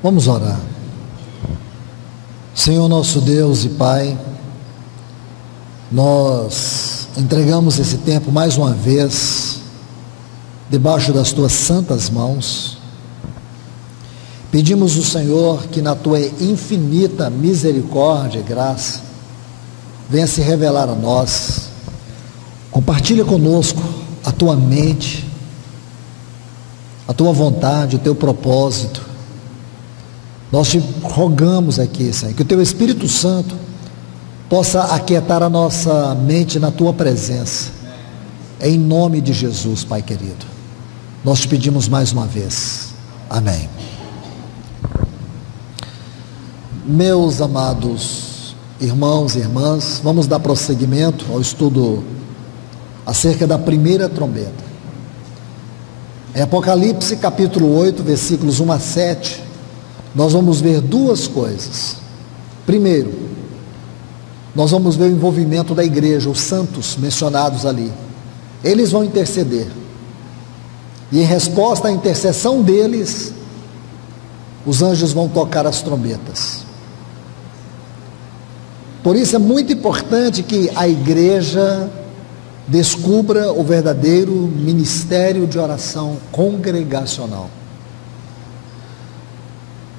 Vamos orar. Senhor nosso Deus e Pai, nós entregamos esse tempo mais uma vez debaixo das tuas santas mãos. Pedimos ao Senhor que na tua infinita misericórdia e graça venha se revelar a nós. Compartilha conosco a tua mente, a tua vontade, o teu propósito. Nós te rogamos aqui, Senhor, que o teu Espírito Santo possa aquietar a nossa mente na tua presença. Em nome de Jesus, Pai querido. Nós te pedimos mais uma vez. Amém. Meus amados irmãos e irmãs, vamos dar prosseguimento ao estudo acerca da primeira trombeta. Em Apocalipse capítulo 8, versículos 1 a 7, nós vamos ver duas coisas. Primeiro, nós vamos ver o envolvimento da igreja, os santos mencionados ali. Eles vão interceder. E em resposta à intercessão deles, os anjos vão tocar as trombetas. Por isso é muito importante que a igreja descubra o verdadeiro ministério de oração congregacional.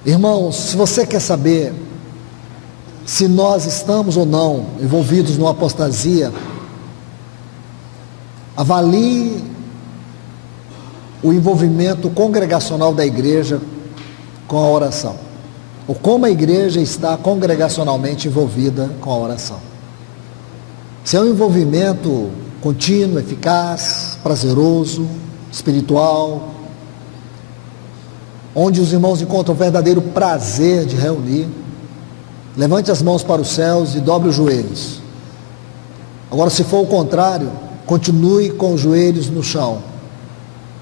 Irmãos, se você quer saber se nós estamos ou não envolvidos numa apostasia, avalie o envolvimento congregacional da igreja com a oração, ou como a igreja está congregacionalmente envolvida com a oração. Se é um envolvimento contínuo, eficaz, prazeroso, espiritual, onde os irmãos encontram o verdadeiro prazer de reunir, levante as mãos para os céus e dobre os joelhos. Agora, se for o contrário, continue com os joelhos no chão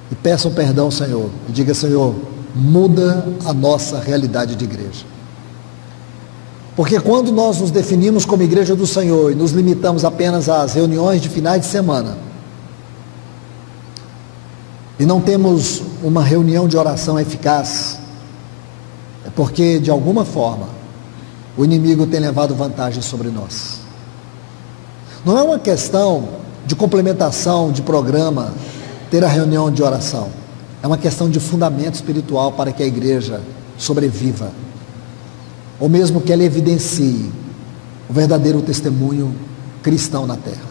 e peçam perdão ao Senhor, e diga: Senhor, muda a nossa realidade de igreja. Porque quando nós nos definimos como igreja do Senhor e nos limitamos apenas às reuniões de finais de semana, e não temos uma reunião de oração eficaz, é porque de alguma forma o inimigo tem levado vantagem sobre nós. Não é uma questão de complementação de programa ter a reunião de oração, é uma questão de fundamento espiritual para que a igreja sobreviva, ou mesmo que ela evidencie o verdadeiro testemunho cristão na terra.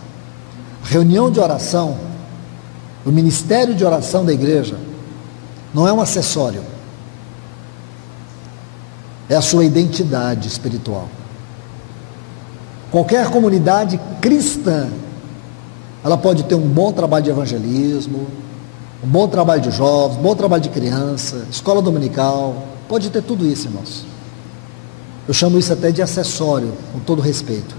A reunião de oração, o ministério de oração da igreja, não é um acessório, é a sua identidade espiritual. Qualquer comunidade cristã, ela pode ter um bom trabalho de evangelismo, um bom trabalho de jovens, um bom trabalho de criança, escola dominical, pode ter tudo isso, irmãos. Eu chamo isso até de acessório, com todo respeito,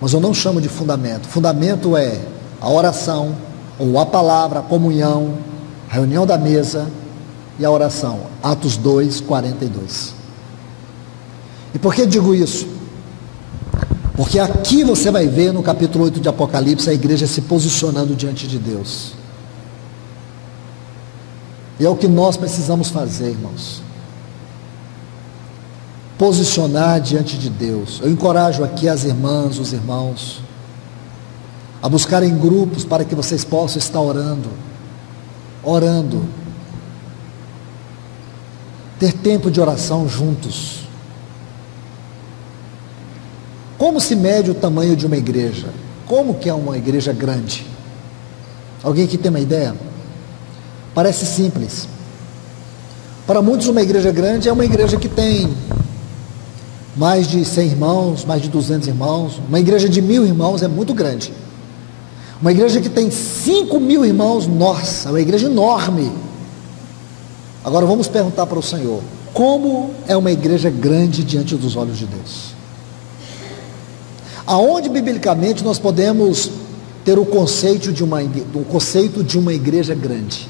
mas eu não chamo de fundamento. Fundamento é a oração, ou a palavra, a comunhão, a reunião da mesa e a oração. Atos 2, 42. E por que digo isso? Porque aqui você vai ver no capítulo 8 de Apocalipse a igreja se posicionando diante de Deus. E é o que nós precisamos fazer, irmãos. Posicionar diante de Deus. Eu encorajo aqui as irmãs, os irmãos, a buscarem grupos para que vocês possam estar orando, ter tempo de oração juntos. Como se mede o tamanho de uma igreja? Como que é uma igreja grande? Alguém que tem uma ideia? Parece simples. Para muitos uma igreja grande é uma igreja que tem mais de 100 irmãos, mais de 200 irmãos. Uma igreja de 1000 irmãos é muito grande. Uma igreja que tem 5.000 irmãos, nossa, é uma igreja enorme. Agora vamos perguntar para o Senhor: como é uma igreja grande diante dos olhos de Deus? Aonde biblicamente nós podemos ter o conceito de uma igreja grande?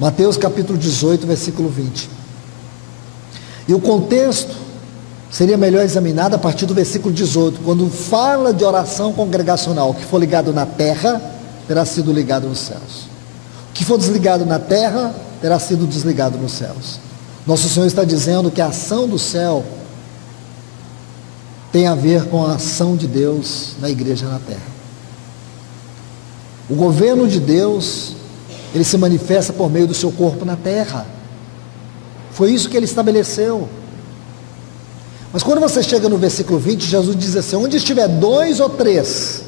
Mateus capítulo 18, versículo 20. E o contexto seria melhor examinado a partir do versículo 18, quando fala de oração congregacional: o que for ligado na terra terá sido ligado nos céus, o que for desligado na terra terá sido desligado nos céus. Nosso Senhor está dizendo que a ação do céu tem a ver com a ação de Deus na igreja na terra. O governo de Deus, ele se manifesta por meio do seu corpo na terra. Foi isso que ele estabeleceu. Mas quando você chega no versículo 20, Jesus diz assim: onde estiver 2 ou 3,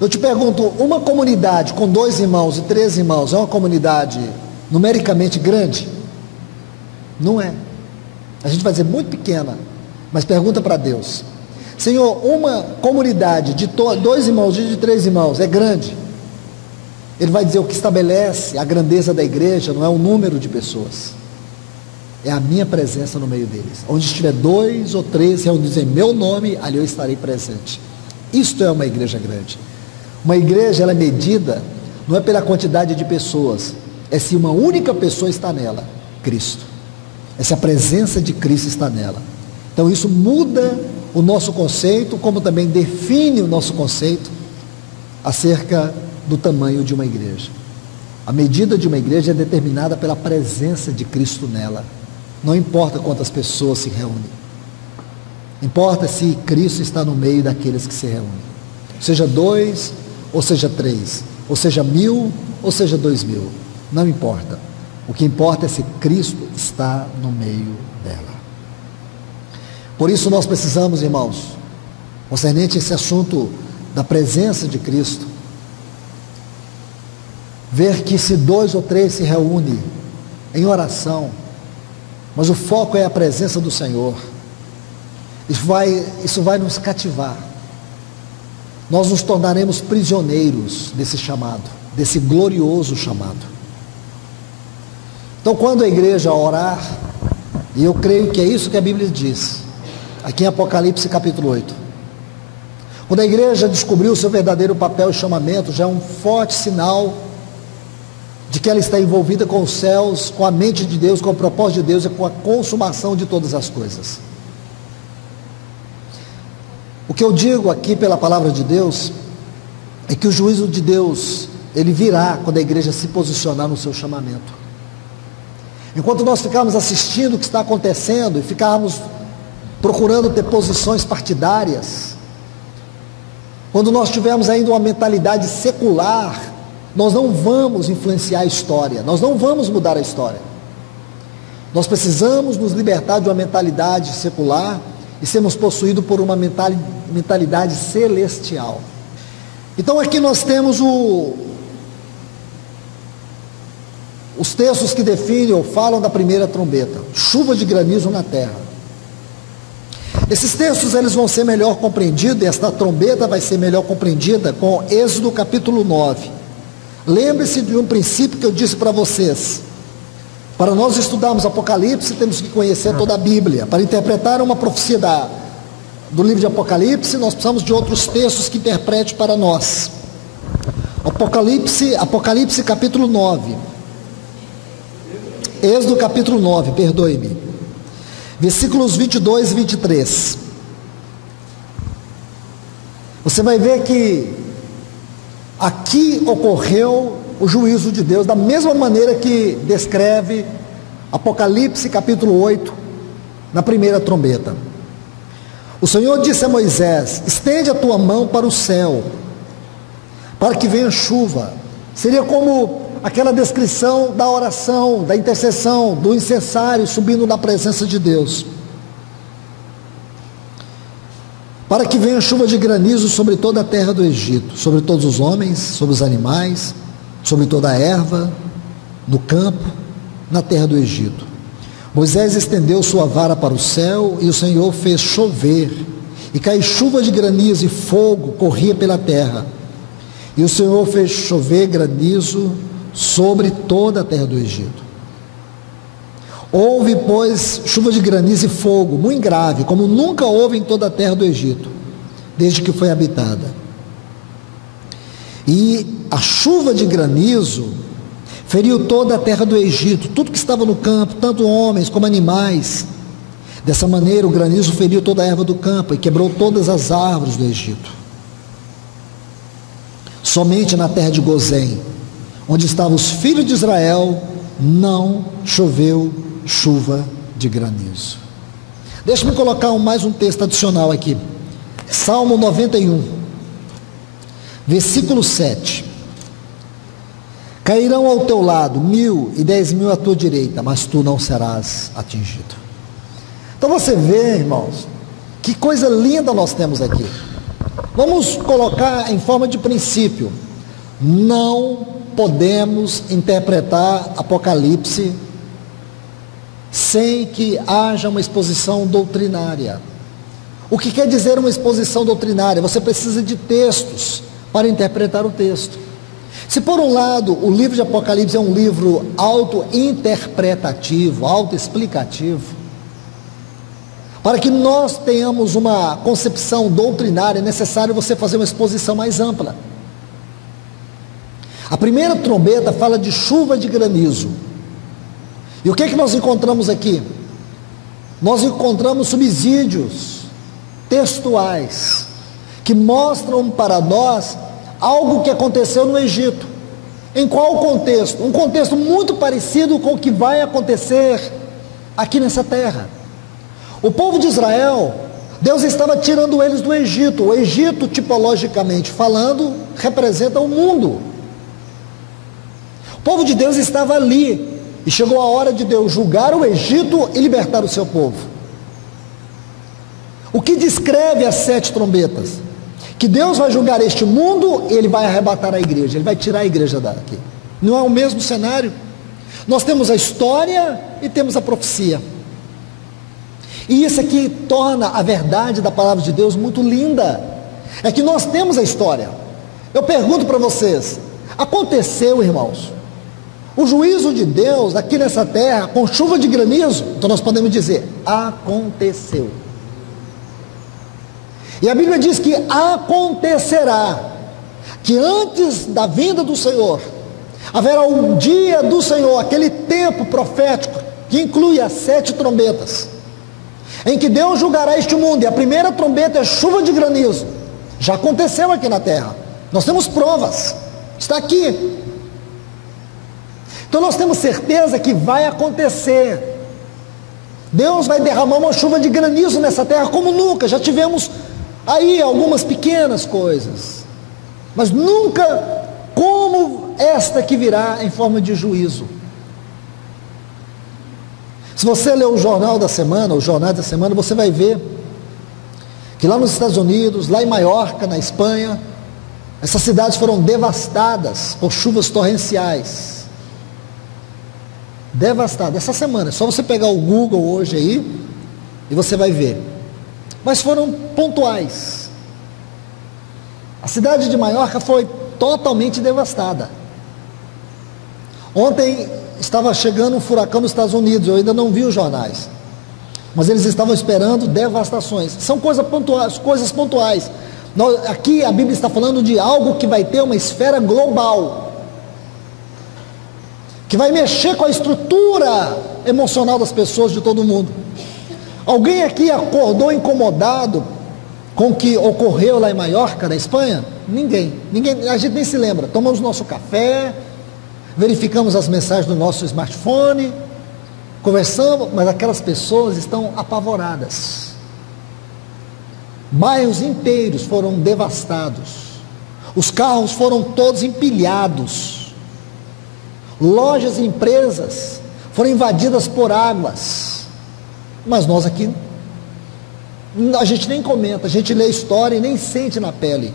eu te pergunto, uma comunidade com 2 irmãos e 3 irmãos é uma comunidade numericamente grande? Não é. A gente vai dizer muito pequena, mas pergunta para Deus: Senhor, uma comunidade de 2 irmãos e de 3 irmãos é grande? Ele vai dizer: o que estabelece a grandeza da igreja não é o número de pessoas, é a minha presença no meio deles. Onde estiver 2 ou 3 reunidos em meu nome, ali eu estarei presente. Isto é uma igreja grande. Uma igreja, ela é medida não é pela quantidade de pessoas, é se uma única pessoa está nela, Cristo. É se a presença de Cristo está nela. Então isso muda o nosso conceito, como também define o nosso conceito acerca do tamanho de uma igreja. A medida de uma igreja é determinada pela presença de Cristo nela. Não importa quantas pessoas se reúnem, importa se Cristo está no meio daqueles que se reúnem. Seja 2, ou seja 3, ou seja 1.000, ou seja 2.000, não importa. O que importa é se Cristo está no meio dela. Por isso nós precisamos, irmãos, concernente a esse assunto da presença de Cristo, ver que se 2 ou 3 se reúnem em oração, mas o foco é a presença do Senhor, isso vai nos cativar. Nós nos tornaremos prisioneiros desse chamado, desse glorioso chamado. Então, quando a igreja orar, e eu creio que é isso que a Bíblia diz, aqui em Apocalipse capítulo 8, quando a igreja descobriu o seu verdadeiro papel e chamamento, já é um forte sinal de que ela está envolvida com os céus, com a mente de Deus, com o propósito de Deus e com a consumação de todas as coisas. O que eu digo aqui pela palavra de Deus é que o juízo de Deus, ele virá quando a igreja se posicionar no seu chamamento. Enquanto nós ficarmos assistindo o que está acontecendo e ficarmos procurando ter posições partidárias, quando nós tivermos ainda uma mentalidade secular, nós não vamos influenciar a história, nós não vamos mudar a história. Nós precisamos nos libertar de uma mentalidade secular e sermos possuídos por uma mentalidade celestial. Então aqui nós temos os textos que definem ou falam da primeira trombeta, chuva de granizo na terra. Esses textos eles vão ser melhor compreendidos, esta trombeta vai ser melhor compreendida com Êxodo capítulo 9. Lembre-se de um princípio que eu disse para vocês. Para nós estudarmos Apocalipse, temos que conhecer toda a Bíblia. Para interpretar uma profecia do livro de Apocalipse, nós precisamos de outros textos que interpretem para nós. Apocalipse capítulo 9. Êxodo capítulo 9, perdoe-me. Versículos 22 e 23. Você vai ver que aqui ocorreu o juízo de Deus, da mesma maneira que descreve Apocalipse capítulo 8, na primeira trombeta. O Senhor disse a Moisés: estende a tua mão para o céu, para que venha chuva. Seria como aquela descrição da oração, da intercessão, do incensário subindo na presença de Deus. Para que venha chuva de granizo sobre toda a terra do Egito, sobre todos os homens, sobre os animais, sobre toda a erva, no campo, na terra do Egito. Moisés estendeu sua vara para o céu, e o Senhor fez chover, e caiu chuva de granizo, e fogo corria pela terra. E o Senhor fez chover granizo sobre toda a terra do Egito. Houve, pois, chuva de granizo e fogo, muito grave, como nunca houve em toda a terra do Egito, desde que foi habitada. E a chuva de granizo feriu toda a terra do Egito, tudo que estava no campo, tanto homens como animais. Dessa maneira, o granizo feriu toda a erva do campo e quebrou todas as árvores do Egito. Somente na terra de Gozém, onde estavam os filhos de Israel, não choveu chuva de granizo. Deixa-me colocar mais um texto adicional aqui. Salmo 91, versículo 7. Cairão ao teu lado 1.000 e 10.000 à tua direita, mas tu não serás atingido. Então você vê, irmãos, que coisa linda nós temos aqui. Vamos colocar em forma de princípio: não podemos interpretar Apocalipse sem que haja uma exposição doutrinária. O que quer dizer uma exposição doutrinária? Você precisa de textos para interpretar o texto. Se por um lado o livro de Apocalipse é um livro auto-interpretativo, auto-explicativo, para que nós tenhamos uma concepção doutrinária, é necessário você fazer uma exposição mais ampla. A primeira trombeta fala de chuva de granizo. E o que é que nós encontramos aqui? Nós encontramos subsídios textuais que mostram para nós algo que aconteceu no Egito. Em qual contexto? Um contexto muito parecido com o que vai acontecer aqui nessa terra. O povo de Israel, Deus estava tirando eles do Egito. O Egito, tipologicamente falando, representa o mundo. O povo de Deus estava ali, e chegou a hora de Deus julgar o Egito e libertar o seu povo. O que descreve as 7 trombetas? Que Deus vai julgar este mundo e Ele vai arrebatar a igreja, Ele vai tirar a igreja daqui. Não é o mesmo cenário? Nós temos a história e temos a profecia. E isso aqui torna a verdade da palavra de Deus muito linda. É que nós temos a história. Eu pergunto para vocês: aconteceu, irmãos, o juízo de Deus aqui nessa terra com chuva de granizo? Então nós podemos dizer: aconteceu. E a Bíblia diz que acontecerá, que antes da vinda do Senhor, haverá um dia do Senhor, aquele tempo profético, que inclui as 7 trombetas, em que Deus julgará este mundo, e a primeira trombeta é chuva de granizo. Já aconteceu aqui na terra, nós temos provas, está aqui. Então nós temos certeza que vai acontecer. Deus vai derramar uma chuva de granizo nessa terra como nunca. Já tivemos aí algumas pequenas coisas, mas nunca como esta que virá em forma de juízo. Se você ler o jornal da semana, os jornais da semana, você vai ver que lá nos Estados Unidos, lá em Maiorca, na Espanha, essas cidades foram devastadas por chuvas torrenciais. Devastadas, essa semana, é só você pegar o Google hoje aí, e você vai ver. Mas foram pontuais. A cidade de Maiorca foi totalmente devastada. Ontem estava chegando um furacão nos Estados Unidos, eu ainda não vi os jornais, mas eles estavam esperando devastações. São coisas pontuais. Aqui a Bíblia está falando de algo que vai ter uma esfera global, que vai mexer com a estrutura emocional das pessoas de todo mundo. Alguém aqui acordou incomodado com o que ocorreu lá em Maiorca, na Espanha? Ninguém, a gente nem se lembra. Tomamos nosso café, verificamos as mensagens do nosso smartphone, conversamos, mas aquelas pessoas estão apavoradas. Bairros inteiros foram devastados, os carros foram todos empilhados, lojas e empresas foram invadidas por águas. Mas nós aqui, a gente nem comenta, a gente lê a história e nem sente na pele.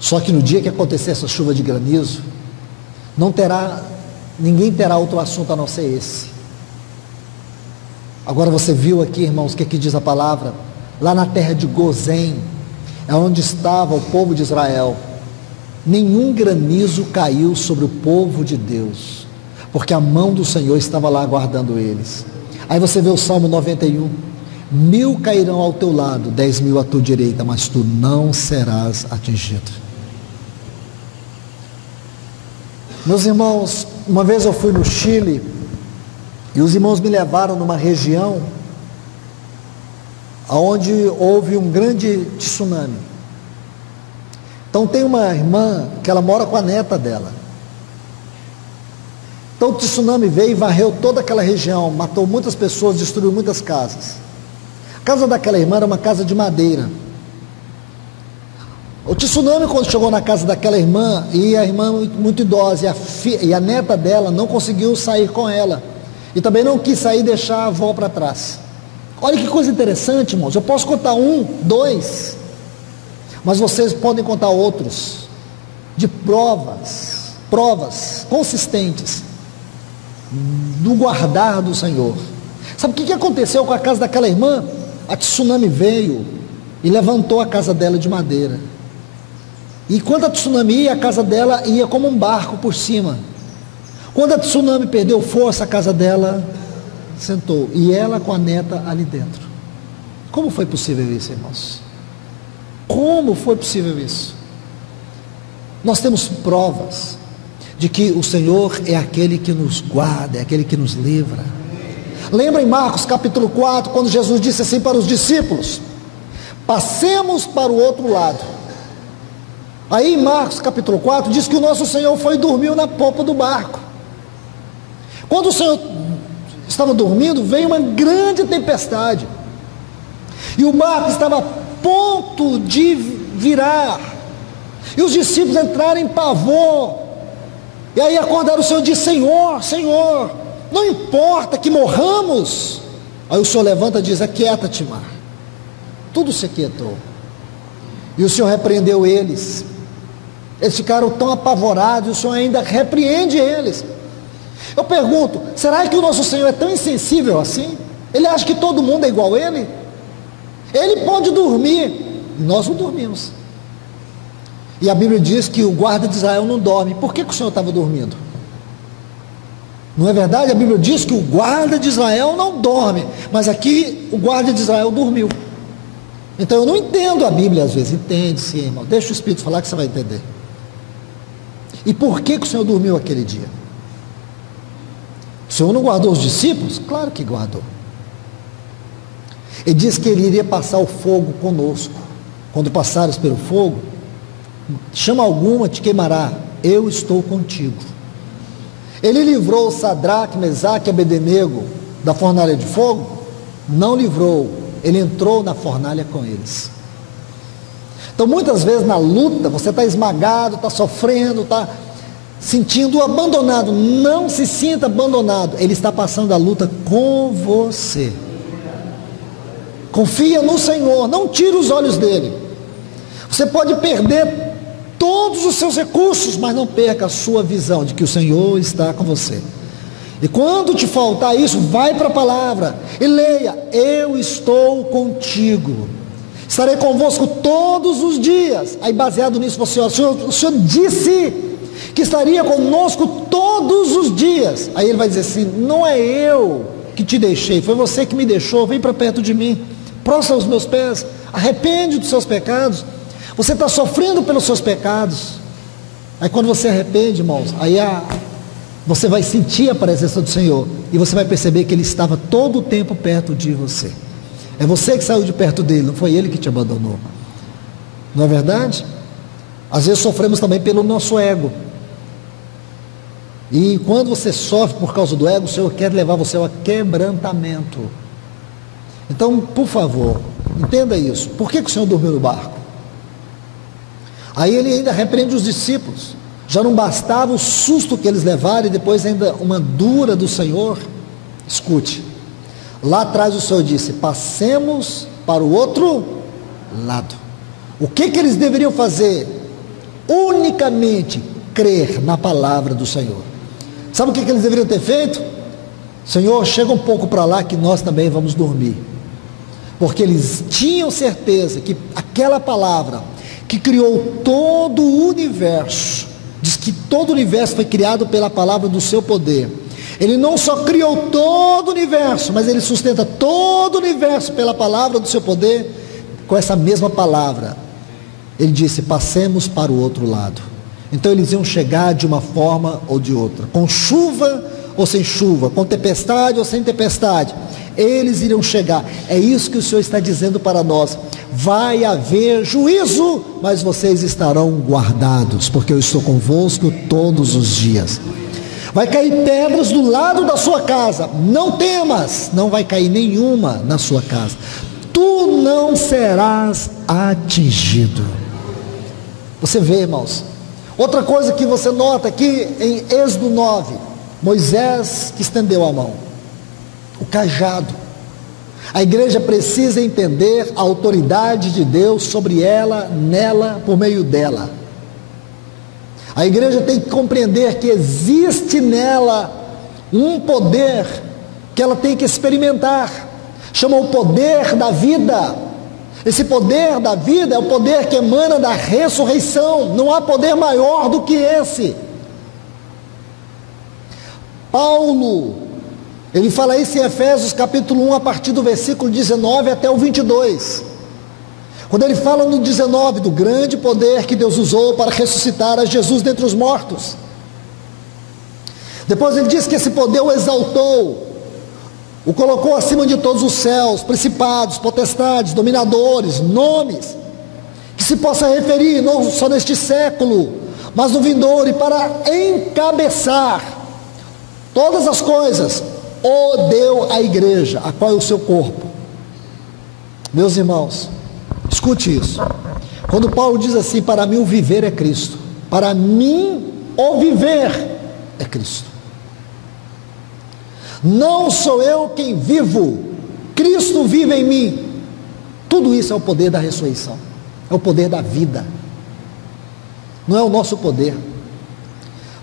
Só que no dia que acontecer essa chuva de granizo, ninguém terá outro assunto a não ser esse. Agora você viu aqui, irmãos, o que aqui diz a palavra? Lá na terra de Gozém, é onde estava o povo de Israel, nenhum granizo caiu sobre o povo de Deus, porque a mão do Senhor estava lá guardando eles. Aí você vê o Salmo 91, 1.000 cairão ao teu lado, 10.000 à tua direita, mas tu não serás atingido. Meus irmãos, uma vez eu fui no Chile, e os irmãos me levaram numa região, onde houve um grande tsunami. Então tem uma irmã, que ela mora com a neta dela, Então o tsunami veio e varreu toda aquela região, matou muitas pessoas, destruiu muitas casas. A casa daquela irmã era uma casa de madeira. O tsunami, quando chegou na casa daquela irmã, e a irmã muito idosa, e a neta dela não conseguiu sair com ela, e também não quis sair e deixar a avó para trás. Olha que coisa interessante, irmãos. Eu posso contar 1, 2, mas vocês podem contar outros, de provas consistentes do guardar do Senhor. Sabe o que aconteceu com a casa daquela irmã? A tsunami veio e levantou a casa dela de madeira. E quando a tsunami ia, a casa dela ia como um barco por cima. Quando a tsunami perdeu força, a casa dela sentou, e ela com a neta ali dentro. Como foi possível isso, irmãos? Como foi possível isso? Nós temos provas de que o Senhor é aquele que nos guarda, é aquele que nos livra. Lembra em Marcos capítulo 4, quando Jesus disse assim para os discípulos: passemos para o outro lado. Aí em Marcos capítulo 4 diz que o nosso Senhor foi e dormiu na popa do barco. Quando o Senhor estava dormindo, veio uma grande tempestade, e o barco estava a ponto de virar, e os discípulos entraram em pavor. E aí acordaram o Senhor e disse: Senhor, Senhor, não importa que morramos. Aí o Senhor levanta e diz: aquieta-te, mar. Tudo se aquietou. E o Senhor repreendeu eles. Eles ficaram tão apavorados, e o Senhor ainda repreende eles. Eu pergunto, será que o nosso Senhor é tão insensível assim? Ele acha que todo mundo é igual a Ele? Ele pode dormir, nós não dormimos. E a Bíblia diz que o guarda de Israel não dorme. Por que o Senhor estava dormindo? Não é verdade? A Bíblia diz que o guarda de Israel não dorme, mas aqui o guarda de Israel dormiu. Então eu não entendo a Bíblia às vezes. Entende sim, irmão. Deixa o Espírito falar que você vai entender. E por que o Senhor dormiu aquele dia? O Senhor não guardou os discípulos? Claro que guardou. Ele disse que Ele iria passar o fogo conosco. Quando passares pelo fogo, chama alguma te queimará, eu estou contigo. Ele livrou Sadraque, Mesaque e Abednego da fornalha de fogo? Não livrou, ele entrou na fornalha com eles. Então muitas vezes na luta, você está esmagado, está sofrendo, está sentindo abandonado. Não se sinta abandonado, Ele está passando a luta com você. Confia no Senhor, não tire os olhos dele. Você pode perder todos os seus recursos, mas não perca a sua visão de que o Senhor está com você. E quando te faltar isso, vai para a palavra e leia: eu estou contigo, estarei convosco todos os dias. Aí baseado nisso, você, o Senhor disse que estaria conosco todos os dias. Aí ele vai dizer assim: não é eu que te deixei, foi você que me deixou. Vem para perto de mim, prostra aos meus pés, arrepende dos seus pecados. Você está sofrendo pelos seus pecados. Aí quando você arrepende, irmãos, aí você vai sentir a presença do Senhor, e você vai perceber que Ele estava todo o tempo perto de você. É você que saiu de perto dele, não foi Ele que te abandonou. Não é verdade? Às vezes sofremos também pelo nosso ego. E quando você sofre por causa do ego, o Senhor quer levar você ao quebrantamento. Então, por favor, entenda isso. Por que o Senhor dormiu no barco? Aí Ele ainda repreende os discípulos. Já não bastava o susto que eles levaram, e depois ainda uma dura do Senhor. Escute, lá atrás o Senhor disse: passemos para o outro lado. O que eles deveriam fazer? Unicamente crer na palavra do Senhor. Sabe o que eles deveriam ter feito? Senhor, chega um pouco para lá que nós também vamos dormir. Porque eles tinham certeza que aquela palavra que criou todo o universo, diz que todo o universo foi criado pela palavra do seu poder. Ele não só criou todo o universo, mas Ele sustenta todo o universo pela palavra do seu poder. Com essa mesma palavra, Ele disse: passemos para o outro lado. Então eles iam chegar de uma forma ou de outra, com chuva ou sem chuva, com tempestade ou sem tempestade, eles iriam chegar. É isso que o Senhor está dizendo para nós: vai haver juízo, mas vocês estarão guardados, porque eu estou convosco todos os dias. Vai cair pedras do lado da sua casa, não temas, não vai cair nenhuma na sua casa, tu não serás atingido. Você vê, irmãos, outra coisa que você nota aqui em Êxodo 9, Moisés que estendeu a mão, o cajado. A igreja precisa entender a autoridade de Deus sobre ela, nela, por meio dela. A igreja tem que compreender que existe nela um poder que ela tem que experimentar, chama o poder da vida. Esse poder da vida é o poder que emana da ressurreição, não há poder maior do que esse. Paulo, ele fala isso em Efésios capítulo 1, a partir do versículo 19 até o 22. Quando ele fala no 19 do grande poder que Deus usou para ressuscitar a Jesus dentre os mortos. Depois ele diz que esse poder o exaltou, o colocou acima de todos os céus, principados, potestades, dominadores, nomes, que se possa referir não só neste século, mas no vindouro, e para encabeçar todas as coisas, o deu à igreja, a qual é o seu corpo. Meus irmãos, escute isso. Quando Paulo diz assim: para mim o viver é Cristo, para mim o viver é Cristo. Não sou eu quem vivo, Cristo vive em mim. Tudo isso é o poder da ressurreição, é o poder da vida, não é o nosso poder.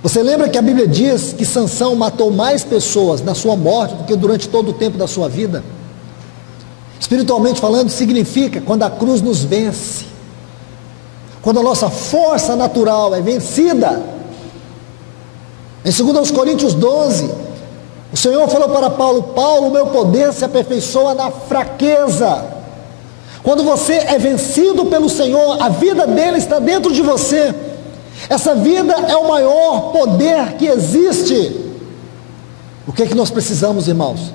Você lembra que a Bíblia diz que Sansão matou mais pessoas na sua morte do que durante todo o tempo da sua vida? Espiritualmente falando, significa quando a cruz nos vence, quando a nossa força natural é vencida. Em 2 Coríntios 12, o Senhor falou para Paulo: Paulo, o meu poder se aperfeiçoa na fraqueza. Quando você é vencido pelo Senhor, a vida dele está dentro de você. Essa vida é o maior poder que existe. O que é que nós precisamos, irmãos?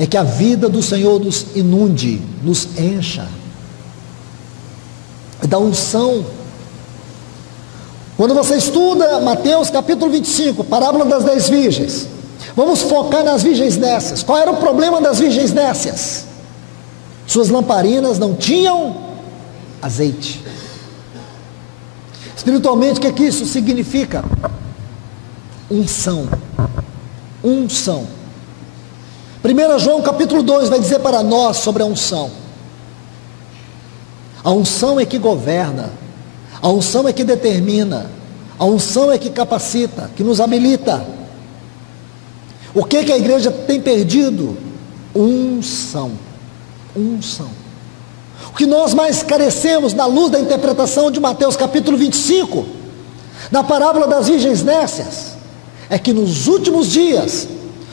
É que a vida do Senhor nos inunde, nos encha, da unção. Quando você estuda Mateus capítulo 25, parábola das 10 virgens, vamos focar nas virgens nécias. Qual era o problema das virgens nécias? Suas lamparinas não tinham azeite. Espiritualmente, o que é que isso significa? Unção. Unção. 1 João capítulo 2 vai dizer para nós sobre a unção. A unção é que governa, a unção é que determina, a unção é que capacita, que nos habilita. O que que a igreja tem perdido? Unção. Unção. O que nós mais carecemos na luz da interpretação de Mateus capítulo 25, na parábola das virgens nécias, é que nos últimos dias,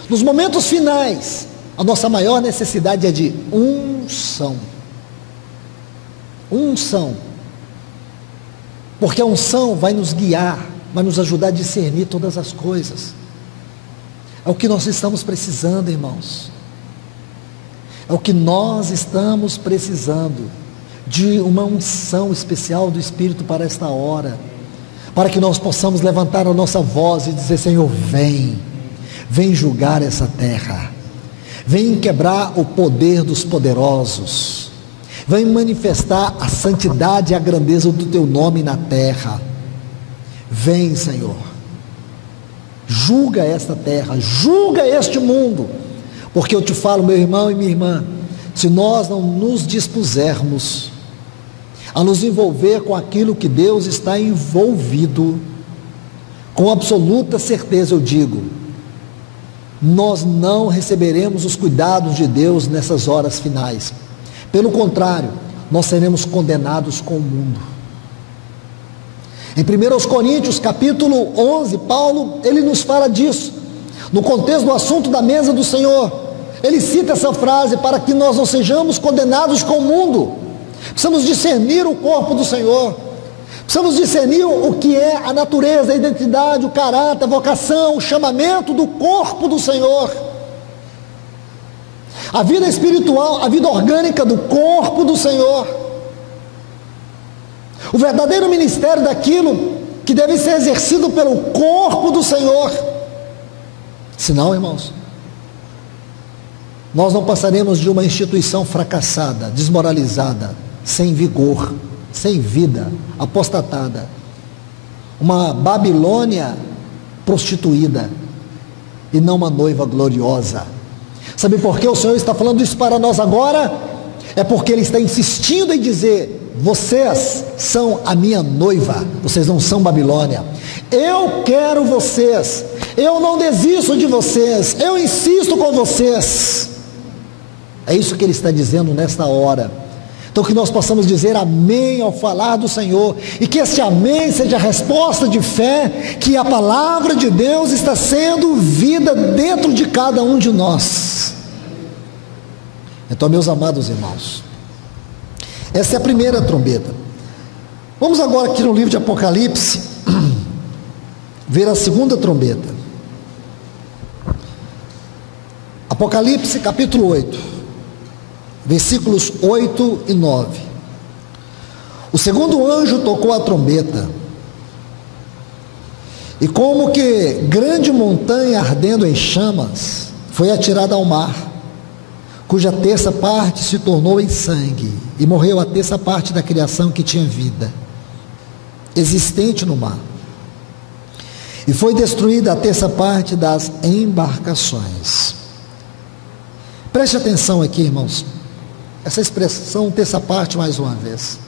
nos momentos finais, a nossa maior necessidade é de unção. Unção. Porque a unção vai nos guiar, vai nos ajudar a discernir todas as coisas. É o que nós estamos precisando, irmãos. É o que nós estamos precisando, de uma unção especial do Espírito para esta hora, para que nós possamos levantar a nossa voz e dizer: Senhor, vem julgar essa terra, vem quebrar o poder dos poderosos, vem manifestar a santidade e a grandeza do teu nome na terra. Vem, Senhor, julga esta terra, julga este mundo, porque eu te falo, meu irmão e minha irmã, se nós não nos dispusermos a nos envolver com aquilo que Deus está envolvido, com absoluta certeza eu digo, nós não receberemos os cuidados de Deus nessas horas finais. Pelo contrário, nós seremos condenados com o mundo. Em 1 Coríntios capítulo 11, Paulo, ele nos fala disso, no contexto do assunto da mesa do Senhor. Ele cita essa frase: para que nós não sejamos condenados com o mundo. Precisamos discernir o corpo do Senhor, precisamos discernir o que é a natureza, a identidade, o caráter, a vocação, o chamamento do corpo do Senhor, a vida espiritual, a vida orgânica do corpo do Senhor, o verdadeiro ministério daquilo que deve ser exercido pelo corpo do Senhor. Senão, irmãos, nós não passaremos de uma instituição fracassada, desmoralizada, sem vigor, sem vida, apostatada, uma Babilônia prostituída e não uma noiva gloriosa. Sabe por que o Senhor está falando isso para nós agora? É porque Ele está insistindo em dizer: vocês são a minha noiva, vocês não são Babilônia. Eu quero vocês, eu não desisto de vocês, eu insisto com vocês. É isso que Ele está dizendo nesta hora. Então que nós possamos dizer amém ao falar do Senhor, e que este amém seja a resposta de fé, que a palavra de Deus está sendo vida dentro de cada um de nós. Então, meus amados irmãos, essa é a primeira trombeta. Vamos agora aqui no livro de Apocalipse, ver a segunda trombeta. Apocalipse capítulo 8, versículos 8 e 9. O segundo anjo tocou a trombeta, e como que grande montanha ardendo em chamas foi atirada ao mar, cuja terça parte se tornou em sangue, e morreu a terça parte da criação que tinha vida, existente no mar. E foi destruída a terça parte das embarcações. Preste atenção aqui, irmãos, essa expressão terça parte mais uma vez.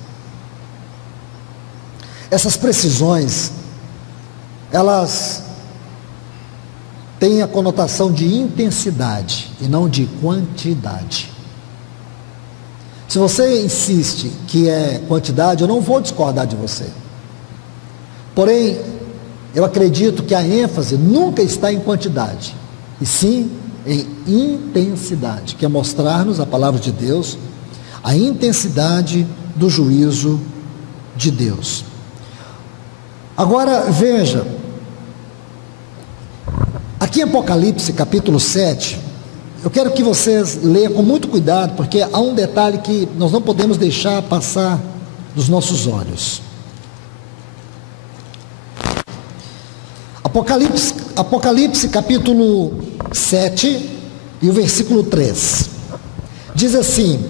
Essas precisões, elas têm a conotação de intensidade e não de quantidade. Se você insiste que é quantidade, eu não vou discordar de você. Porém, eu acredito que a ênfase nunca está em quantidade, e sim em intensidade, que é mostrar-nos a palavra de Deus, a intensidade do juízo de Deus. Agora, veja, aqui em Apocalipse capítulo 7, eu quero que vocês leiam com muito cuidado, porque há um detalhe que nós não podemos deixar passar dos nossos olhos. Apocalipse capítulo 7 e o versículo 3 diz assim: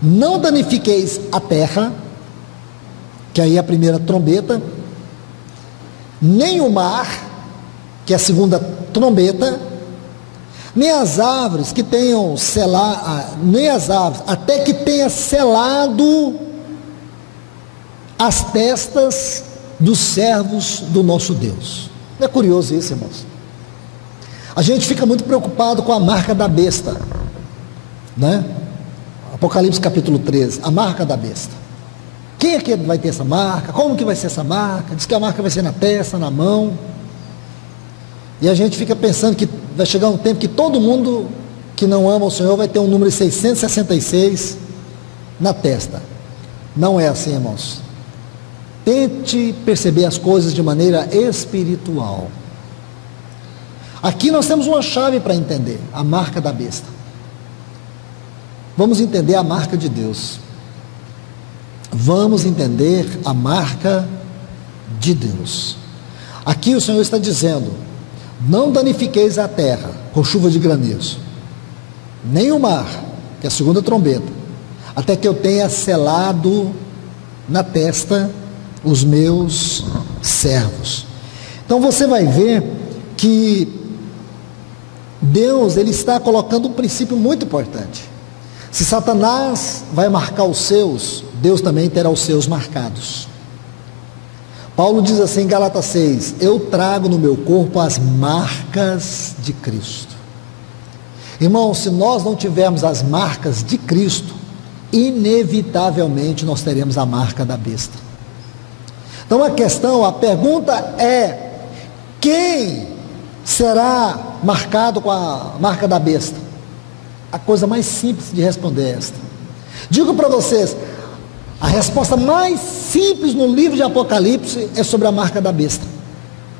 não danifiqueis a terra, que aí é a primeira trombeta, nem o mar, que é a segunda trombeta, nem as árvores que tenham selado, nem as árvores, até que tenha selado as testas dos servos do nosso Deus. Não é curioso isso, irmãos? A gente fica muito preocupado com a marca da besta, né? Apocalipse capítulo 13, a marca da besta. Quem é que vai ter essa marca? Como que vai ser essa marca? Diz que a marca vai ser na testa, na mão. E a gente fica pensando que vai chegar um tempo que todo mundo que não ama o Senhor vai ter um número 666 na testa. Não é assim, irmãos. Tente perceber as coisas de maneira espiritual. Aqui nós temos uma chave para entender a marca da besta. Vamos entender a marca de Deus. Vamos entender a marca de Deus. Aqui o Senhor está dizendo: não danifiqueis a terra com chuva de granizo, nem o mar, que é a segunda trombeta, até que eu tenha selado na testa os meus servos. Então você vai ver que Deus, ele está colocando um princípio muito importante. Se Satanás vai marcar os seus, Deus também terá os seus marcados. Paulo diz assim em Gálatas 6: eu trago no meu corpo as marcas de Cristo. Irmão, se nós não tivermos as marcas de Cristo, inevitavelmente nós teremos a marca da besta. Então a pergunta é: quem será marcado com a marca da besta? A coisa mais simples de responder é esta. Digo para vocês, a resposta mais simples no livro de Apocalipse é sobre a marca da besta.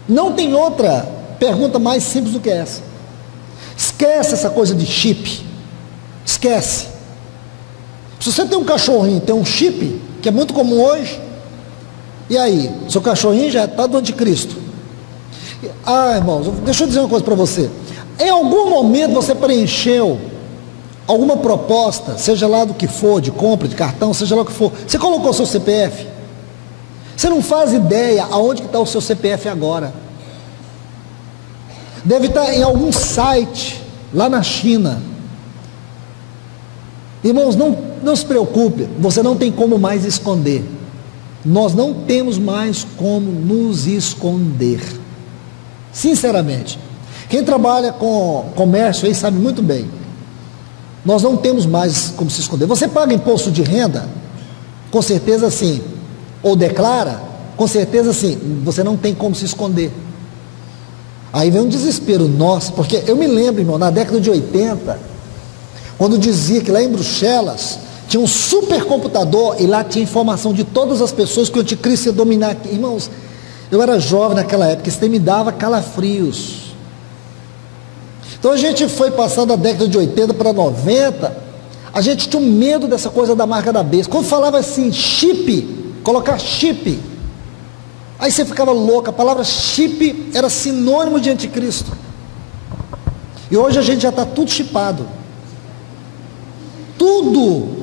Não tem outra pergunta mais simples do que essa. Esquece essa coisa de chip. Esquece. Se você tem um cachorrinho, tem um chip, que é muito comum hoje, e aí, seu cachorrinho já está do anticristo. Ah, irmãos, deixa eu dizer uma coisa para você. Em algum momento você preencheu alguma proposta, seja lá do que for, de compra, de cartão, seja lá o que for, você colocou o seu CPF? Você não faz ideia aonde que está o seu CPF agora. Deve estar em algum site lá na China. Irmãos, não se preocupe, você não tem como mais esconder. Nós não temos mais como nos esconder. Sinceramente, quem trabalha com comércio aí sabe muito bem. Nós não temos mais como se esconder. Você paga imposto de renda? Com certeza sim. Ou declara? Com certeza sim. Você não tem como se esconder. Aí vem um desespero nosso, porque eu me lembro, irmão, na década de 80, quando dizia que lá em Bruxelas tinha um supercomputador e lá tinha informação de todas as pessoas que o anticristo ia dominar aqui. Irmãos, eu era jovem naquela época, isso me dava calafrios. Então a gente foi passando da década de 80 para 90, a gente tinha um medo dessa coisa da marca da besta. Quando falava assim, chip, colocar chip, aí você ficava louco. A palavra chip era sinônimo de anticristo. E hoje a gente já está tudo chipado. Tudo.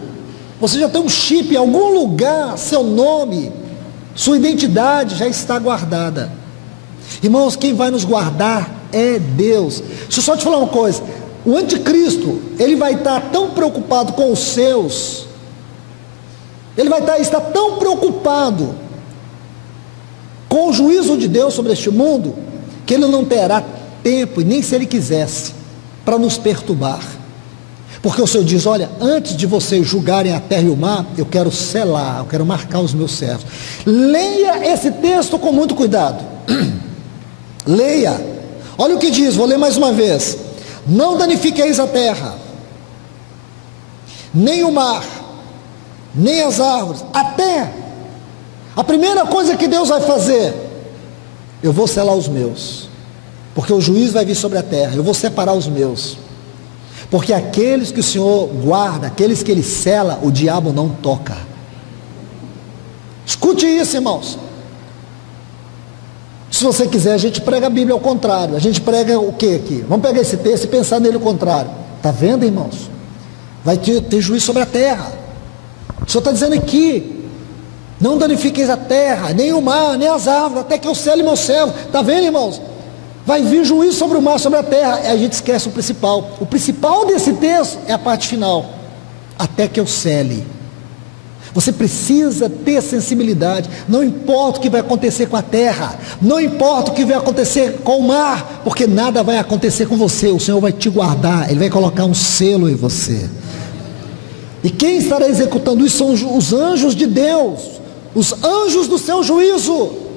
Você já tem um chip em algum lugar, seu nome, sua identidade já está guardada. Irmãos, quem vai nos guardar é Deus. Deixa eu só te falar uma coisa. O anticristo, ele vai estar tão preocupado com os seus, ele vai estar tão preocupado com o juízo de Deus sobre este mundo, que ele não terá tempo, e nem se ele quisesse, para nos perturbar. Porque o Senhor diz, olha, antes de vocês julgarem a terra e o mar, eu quero selar, eu quero marcar os meus servos. Leia esse texto com muito cuidado. Leia. Olha o que diz, vou ler mais uma vez. Não danifiqueis a terra, nem o mar, nem as árvores, até a primeira coisa que Deus vai fazer, eu vou selar os meus, porque o juízo vai vir sobre a terra, eu vou separar os meus, porque aqueles que o Senhor guarda, aqueles que Ele sela, o diabo não toca. Escute isso, irmãos. Se você quiser, a gente prega a Bíblia ao contrário. A gente prega o que aqui? Vamos pegar esse texto e pensar nele ao contrário. Está vendo, irmãos? Vai ter juízo sobre a terra. O Senhor está dizendo aqui, não danifiqueis a terra, nem o mar, nem as árvores, até que eu sele meu servo. Está vendo, irmãos? Vai vir juízo sobre o mar, sobre a terra. E a gente esquece o principal. O principal desse texto é a parte final. Até que eu sele. Você precisa ter sensibilidade. Não importa o que vai acontecer com a terra, não importa o que vai acontecer com o mar, porque nada vai acontecer com você. O Senhor vai te guardar, Ele vai colocar um selo em você. E quem estará executando isso são os anjos de Deus, os anjos do seu juízo.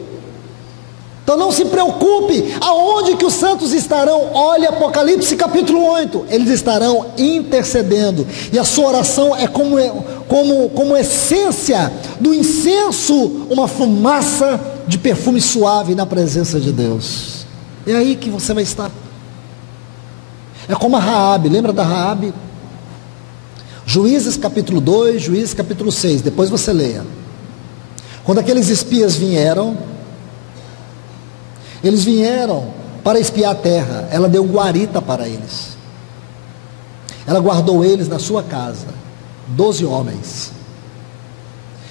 Então não se preocupe, aonde que os santos estarão? Olha Apocalipse capítulo 8, eles estarão intercedendo, e a sua oração é como essência do incenso, uma fumaça de perfume suave na presença de Deus. É aí que você vai estar. É como a Raabe, lembra da Raabe? Juízes capítulo 2, Juízes capítulo 6, depois você leia. Quando aqueles espias vieram, eles vieram para espiar a terra, ela deu guarita para eles, ela guardou eles na sua casa, 12 homens.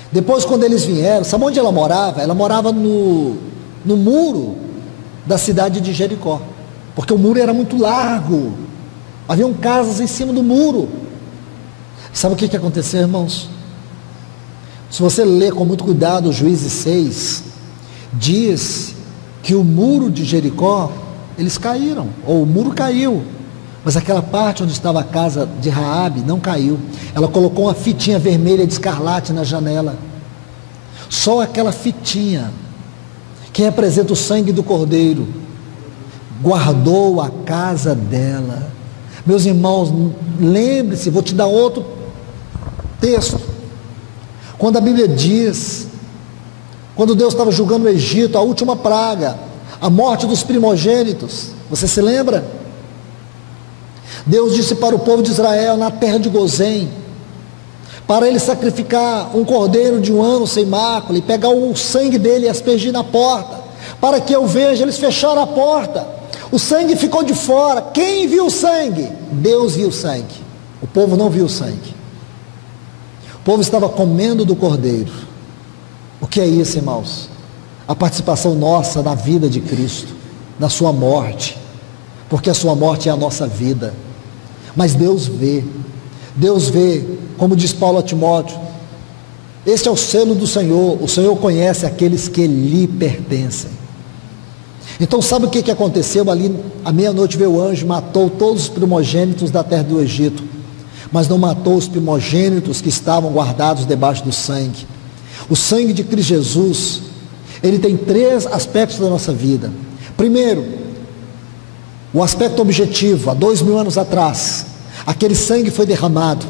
Depois, quando eles vieram, sabe onde ela morava? Ela morava no muro da cidade de Jericó, porque o muro era muito largo, haviam casas em cima do muro. Sabe o que aconteceu, irmãos? Se você ler com muito cuidado o Juízes 6, diz que o muro de Jericó, eles caíram, ou o muro caiu, mas aquela parte onde estava a casa de Raabe não caiu. Ela colocou uma fitinha vermelha de escarlate na janela, só aquela fitinha, que representa o sangue do Cordeiro, guardou a casa dela. Meus irmãos, lembre-se, vou te dar outro texto, quando a Bíblia diz, quando Deus estava julgando o Egito, a última praga, a morte dos primogênitos, você se lembra? Deus disse para o povo de Israel, na terra de Gozém, para ele sacrificar um cordeiro de 1 ano sem mácula, e pegar o sangue dele e aspergir na porta, para que eu veja. Eles fecharam a porta, O sangue ficou de fora. Quem viu o sangue? Deus viu o sangue. O povo não viu o sangue. O povo estava comendo do cordeiro. O que é isso, irmãos? A participação nossa na vida de Cristo, na sua morte, porque a sua morte é a nossa vida. Mas Deus vê, como diz Paulo a Timóteo, este é o selo do Senhor, o Senhor conhece aqueles que lhe pertencem. Então sabe o que aconteceu ali? À meia-noite veio o anjo, matou todos os primogênitos da terra do Egito, mas não matou os primogênitos que estavam guardados debaixo do sangue. O sangue de Cristo Jesus, ele tem 3 aspectos da nossa vida. Primeiro, o aspecto objetivo. Há 2000 anos atrás, aquele sangue foi derramado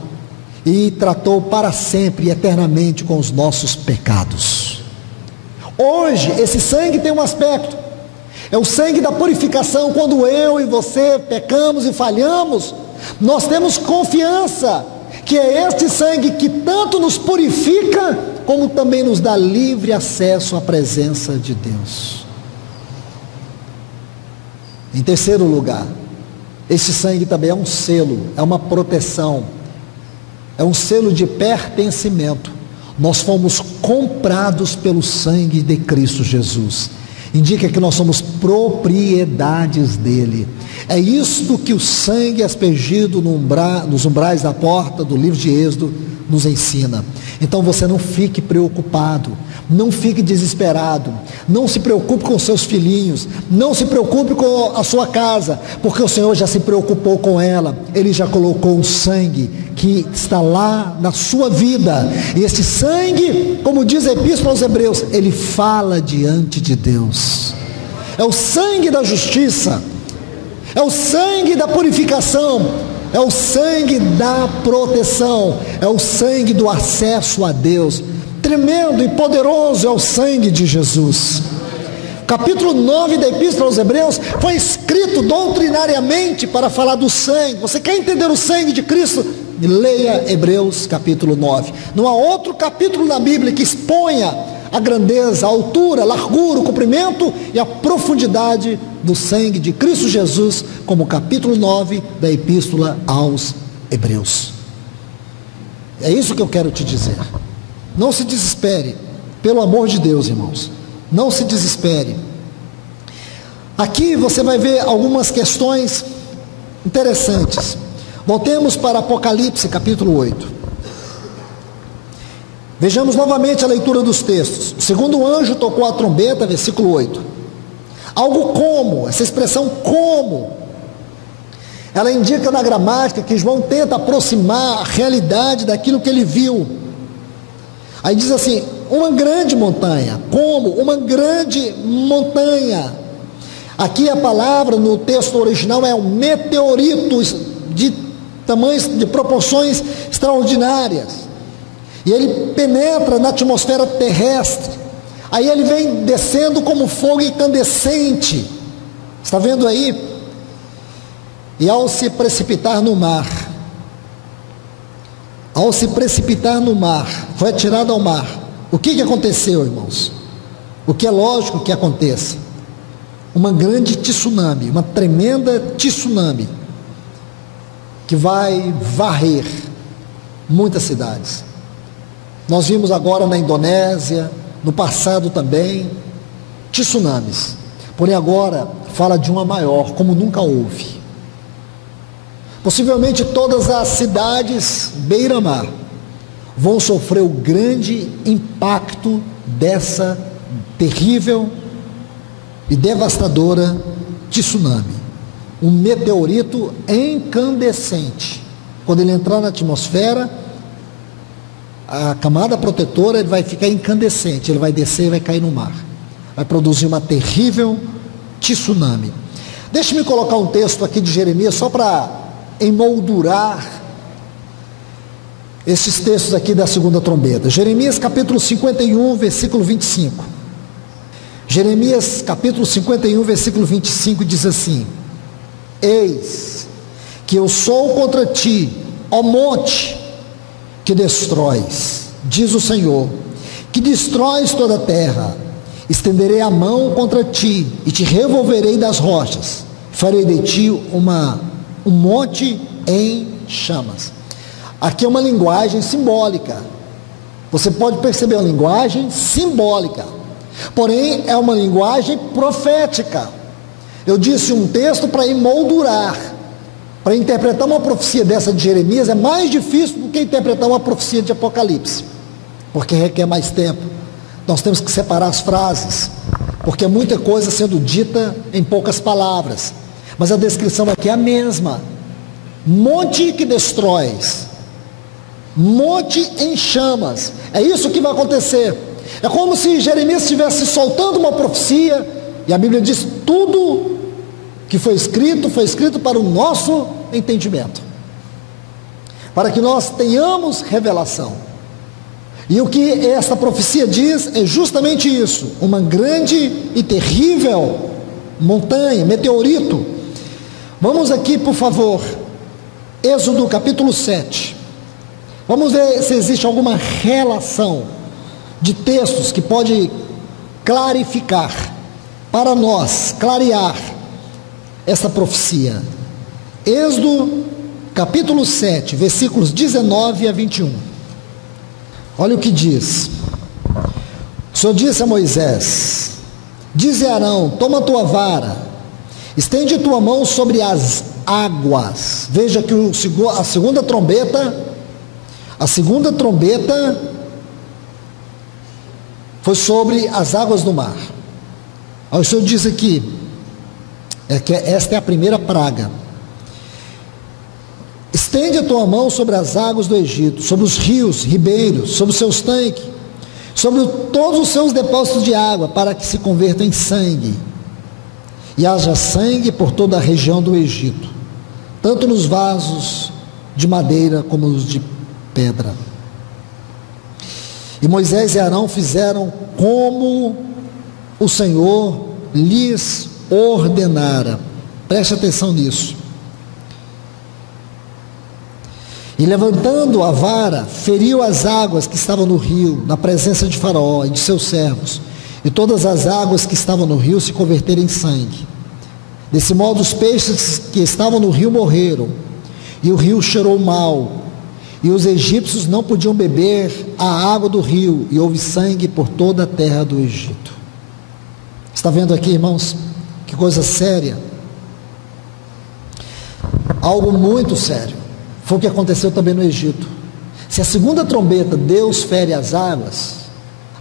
e tratou para sempre e eternamente com os nossos pecados. Hoje, esse sangue tem um aspecto, é o sangue da purificação. Quando eu e você pecamos e falhamos, nós temos confiança que é este sangue que tanto nos purifica, como também nos dá livre acesso à presença de Deus. Em terceiro lugar, esse sangue também é um selo, é uma proteção, é um selo de pertencimento. Nós fomos comprados pelo sangue de Cristo Jesus. Indica que nós somos propriedades dele. É isto que o sangue aspergido nos umbrais da porta do livro de Êxodo nos ensina. Então você não fique preocupado, não fique desesperado, não se preocupe com seus filhinhos, não se preocupe com a sua casa, porque o Senhor já se preocupou com ela. Ele já colocou um sangue que está lá na sua vida, e esse sangue, como diz a Epístola aos Hebreus, ele fala diante de Deus. É o sangue da justiça, é o sangue da purificação, é o sangue da proteção, é o sangue do acesso a Deus. Tremendo e poderoso é o sangue de Jesus. Capítulo 9 da Epístola aos Hebreus foi escrito doutrinariamente para falar do sangue. Você quer entender o sangue de Cristo? Leia Hebreus capítulo 9. Não há outro capítulo na Bíblia que exponha a grandeza, a altura, a largura, o comprimento e a profundidade do sangue de Cristo Jesus, como o capítulo 9 da Epístola aos Hebreus. É isso que eu quero te dizer. Não se desespere, pelo amor de Deus, irmãos, não se desespere. Aqui você vai ver algumas questões interessantes. Voltemos para Apocalipse capítulo 8. Vejamos novamente a leitura dos textos. O segundo anjo tocou a trombeta, versículo 8. Algo como, essa expressão como, ela indica na gramática que João tenta aproximar a realidade daquilo que ele viu. Aí diz assim, uma grande montanha, como uma grande montanha. Aqui a palavra no texto original é um meteorito de tamanhos, de proporções extraordinárias. E ele penetra na atmosfera terrestre. Aí ele vem descendo como fogo incandescente. Está vendo aí? E ao se precipitar no mar, foi atirado ao mar. O que aconteceu, irmãos? O que é lógico que aconteça? Uma grande tsunami, uma tremenda tsunami, que vai varrer muitas cidades. Nós vimos agora na Indonésia, no passado também, tsunamis. Porém agora fala de uma maior, como nunca houve. Possivelmente todas as cidades beira-mar vão sofrer o grande impacto dessa terrível e devastadora tsunami. Um meteorito incandescente. Quando ele entrar na atmosfera, a camada protetora, ele vai ficar incandescente, ele vai descer e vai cair no mar. Vai produzir uma terrível tsunami. Deixe-me colocar um texto aqui de Jeremias, só para emoldurar esses textos aqui da segunda trombeta. Jeremias capítulo 51, versículo 25. Jeremias capítulo 51, versículo 25 diz assim: Eis que eu sou contra ti, ó monte, que destróis, diz o Senhor, que destróis toda a terra. Estenderei a mão contra ti e te revolverei das rochas, farei de ti um monte em chamas. Aqui é uma linguagem simbólica. Você pode perceber uma linguagem simbólica, porém é uma linguagem profética. Eu disse um texto para emoldurar. Para interpretar uma profecia dessa de Jeremias é mais difícil do que interpretar uma profecia de Apocalipse, porque requer mais tempo. Nós temos que separar as frases, porque é muita coisa sendo dita em poucas palavras. Mas a descrição aqui é a mesma. Monte que destróis, monte em chamas. É isso que vai acontecer. É como se Jeremias estivesse soltando uma profecia, e a Bíblia diz: tudo que foi escrito para o nosso entendimento, para que nós tenhamos revelação. E o que essa profecia diz é justamente isso: uma grande e terrível montanha, meteorito. Vamos aqui, por favor, Êxodo capítulo 7. Vamos ver se existe alguma relação de textos que pode clarificar para nós, clarear essa profecia. Êxodo capítulo 7, versículos 19 a 21. Olha o que diz. O Senhor disse a Moisés: dize a Arão, toma a tua vara, estende tua mão sobre as águas. Veja que a segunda trombeta foi sobre as águas do mar. Aí o Senhor diz aqui, que esta é a primeira praga. Estende a tua mão sobre as águas do Egito, sobre os rios, ribeiros, sobre os seus tanques, sobre todos os seus depósitos de água, para que se convertam em sangue, e haja sangue por toda a região do Egito, tanto nos vasos de madeira como nos de pedra. E Moisés e Arão fizeram como o Senhor lhes ordenara. Preste atenção nisso. E levantando a vara, feriu as águas que estavam no rio, na presença de Faraó e de seus servos, e todas as águas que estavam no rio se converteram em sangue. Desse modo os peixes que estavam no rio morreram, e o rio cheirou mal, e os egípcios não podiam beber a água do rio, e houve sangue por toda a terra do Egito. Está vendo aqui, irmãos? Que coisa séria. Algo muito sério. Foi o que aconteceu também no Egito. Se a segunda trombeta, Deus fere as águas,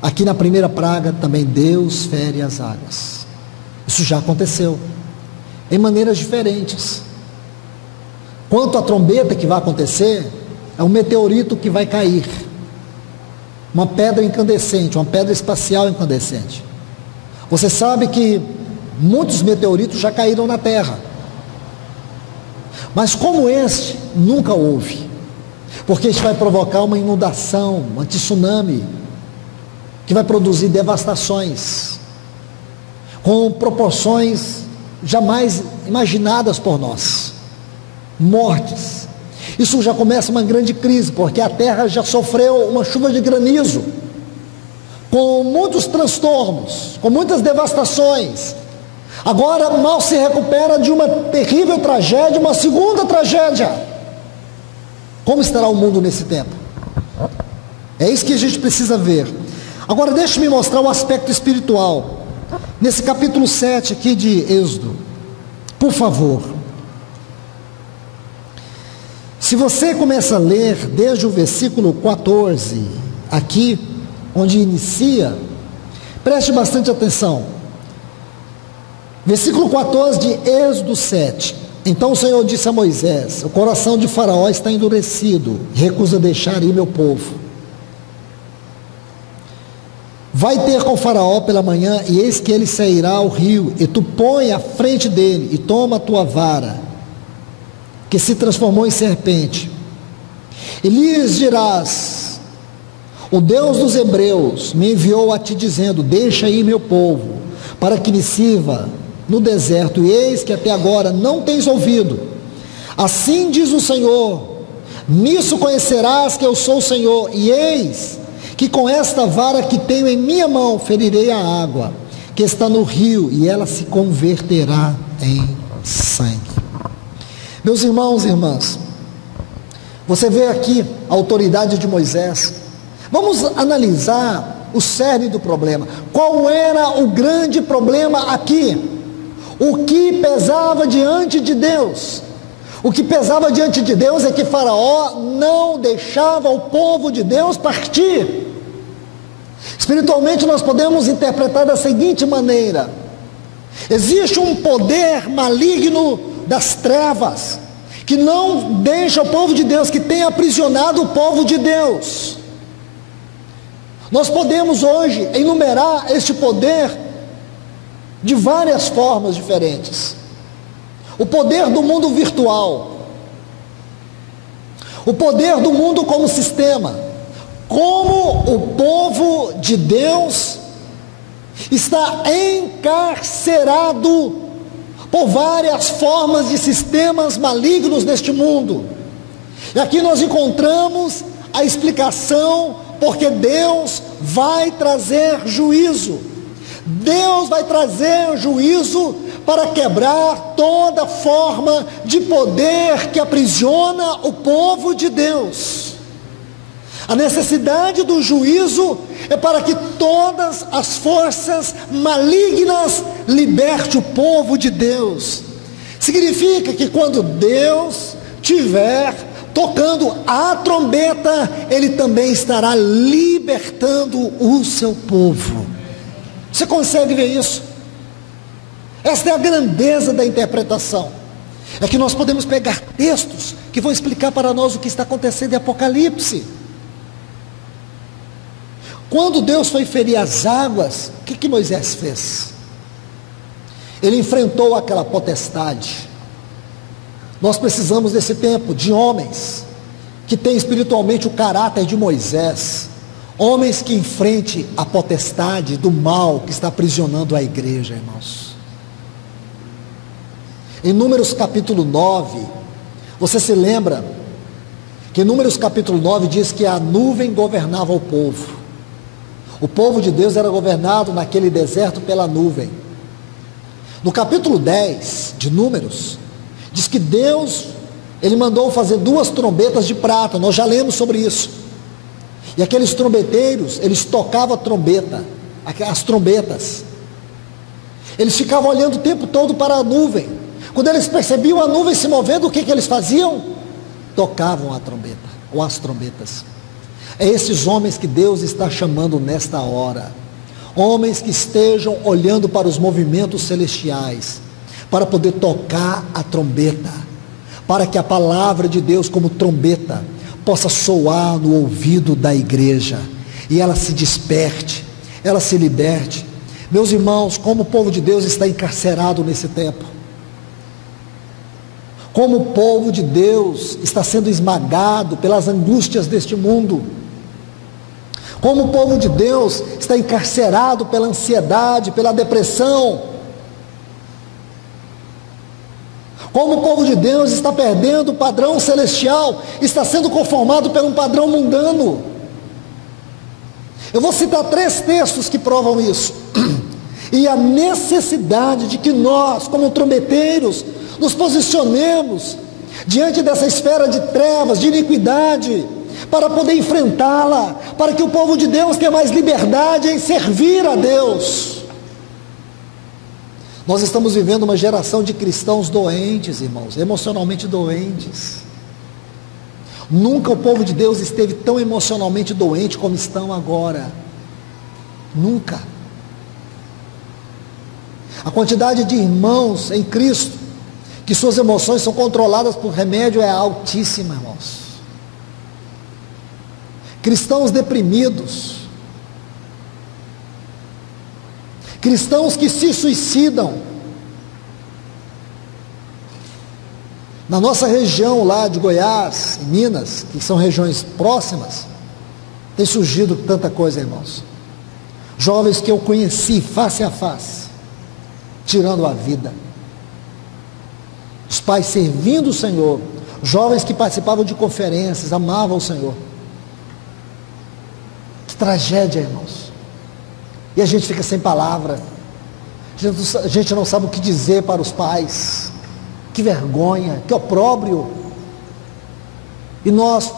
aqui na primeira praga também Deus fere as águas. Isso já aconteceu, em maneiras diferentes. Quanto à trombeta que vai acontecer, é um meteorito que vai cair, uma pedra incandescente, uma pedra espacial incandescente. Você sabe que muitos meteoritos já caíram na Terra, mas como este, nunca houve, porque este vai provocar uma inundação, um tsunami, que vai produzir devastações, com proporções jamais imaginadas por nós, mortes. Isso já começa uma grande crise, porque a Terra já sofreu uma chuva de granizo, com muitos transtornos, com muitas devastações. Agora mal se recupera de uma terrível tragédia, uma segunda tragédia. Como estará o mundo nesse tempo? É isso que a gente precisa ver. Agora deixe-me mostrar o aspecto espiritual, nesse capítulo 7 aqui de Êxodo, por favor. Se você começa a ler desde o versículo 14, aqui, onde inicia, preste bastante atenção. Versículo 14 de Êxodo 7. Então o Senhor disse a Moisés: o coração de Faraó está endurecido, recusa deixar ir meu povo. Vai ter com Faraó pela manhã, e eis que ele sairá ao rio, e tu põe à frente dele, e toma a tua vara, que se transformou em serpente, e lhes dirás: o Deus dos Hebreus me enviou a ti dizendo: deixa ir meu povo, para que me sirva no deserto, e eis que até agora não tens ouvido. Assim diz o Senhor: nisso conhecerás que eu sou o Senhor, e eis que com esta vara que tenho em minha mão ferirei a água que está no rio, e ela se converterá em sangue. Meus irmãos e irmãs, você vê aqui a autoridade de Moisés. Vamos analisar o cerne do problema. Qual era o grande problema aqui? O que pesava diante de Deus? O que pesava diante de Deus é que Faraó não deixava o povo de Deus partir. Espiritualmente nós podemos interpretar da seguinte maneira: existe um poder maligno das trevas que não deixa o povo de Deus, que tem aprisionado o povo de Deus. Nós podemos hoje enumerar este poder de várias formas diferentes. O poder do mundo virtual, o poder do mundo como sistema, como o povo de Deus está encarcerado por várias formas de sistemas malignos neste mundo. E aqui nós encontramos a explicação porque Deus vai trazer juízo. Deus vai trazer juízo para quebrar toda forma de poder que aprisiona o povo de Deus. A necessidade do juízo é para que todas as forças malignas liberte o povo de Deus. Significa que quando Deus tiver tocando a trombeta, Ele também estará libertando o seu povo. Você consegue ver isso? Esta é a grandeza da interpretação. É que nós podemos pegar textos que vão explicar para nós o que está acontecendo em Apocalipse. Quando Deus foi ferir as águas, o que Moisés fez? Ele enfrentou aquela potestade. Nós precisamos desse tempo de homens que têm espiritualmente o caráter de Moisés, homens que enfrentem a potestade do mal que está aprisionando a igreja, irmãos. Em Números capítulo 9, você se lembra que em Números capítulo 9 diz que a nuvem governava o povo. O povo de Deus era governado naquele deserto pela nuvem. No capítulo 10 de Números, diz que Deus, Ele mandou fazer 2 trombetas de prata. Nós já lemos sobre isso. E aqueles trombeteiros, eles tocavam a trombeta, as trombetas. Eles ficavam olhando o tempo todo para a nuvem. Quando eles percebiam a nuvem se movendo, o que eles faziam? Tocavam a trombeta, ou as trombetas. É esses homens que Deus está chamando nesta hora. Homens que estejam olhando para os movimentos celestiais, para poder tocar a trombeta, para que a palavra de Deus como trombeta possa soar no ouvido da igreja, e ela se desperte, ela se liberte. Meus irmãos, como o povo de Deus está encarcerado nesse tempo, como o povo de Deus está sendo esmagado pelas angústias deste mundo, como o povo de Deus está encarcerado pela ansiedade, pela depressão, como o povo de Deus está perdendo o padrão celestial, está sendo conformado por um padrão mundano. Eu vou citar 3 textos que provam isso. E a necessidade de que nós, como trombeteiros, nos posicionemos diante dessa esfera de trevas, de iniquidade, para poder enfrentá-la, para que o povo de Deus tenha mais liberdade em servir a Deus. Nós estamos vivendo uma geração de cristãos doentes, irmãos, emocionalmente doentes. Nunca o povo de Deus esteve tão emocionalmente doente como estão agora. Nunca. A quantidade de irmãos em Cristo que suas emoções são controladas por remédio é altíssima, irmãos. Cristãos deprimidos, cristãos que se suicidam. Na nossa região lá de Goiás, em Minas, que são regiões próximas, tem surgido tanta coisa, irmãos. Jovens que eu conheci face a face, tirando a vida. Os pais servindo o Senhor, jovens que participavam de conferências, amavam o Senhor. Que tragédia, irmãos. E a gente fica sem palavra. A gente não sabe o que dizer para os pais. Que vergonha, que opróbrio. E nós,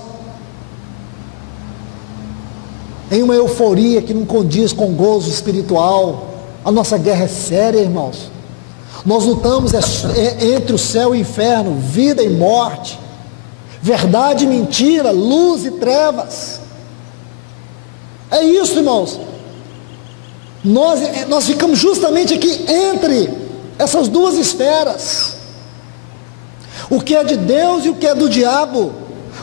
em uma euforia que não condiz com o gozo espiritual, a nossa guerra é séria, irmãos. Nós lutamos entre o céu e o inferno, vida e morte, verdade e mentira, luz e trevas. É isso, irmãos. Nós ficamos justamente aqui entre essas duas esferas, o que é de Deus e o que é do diabo.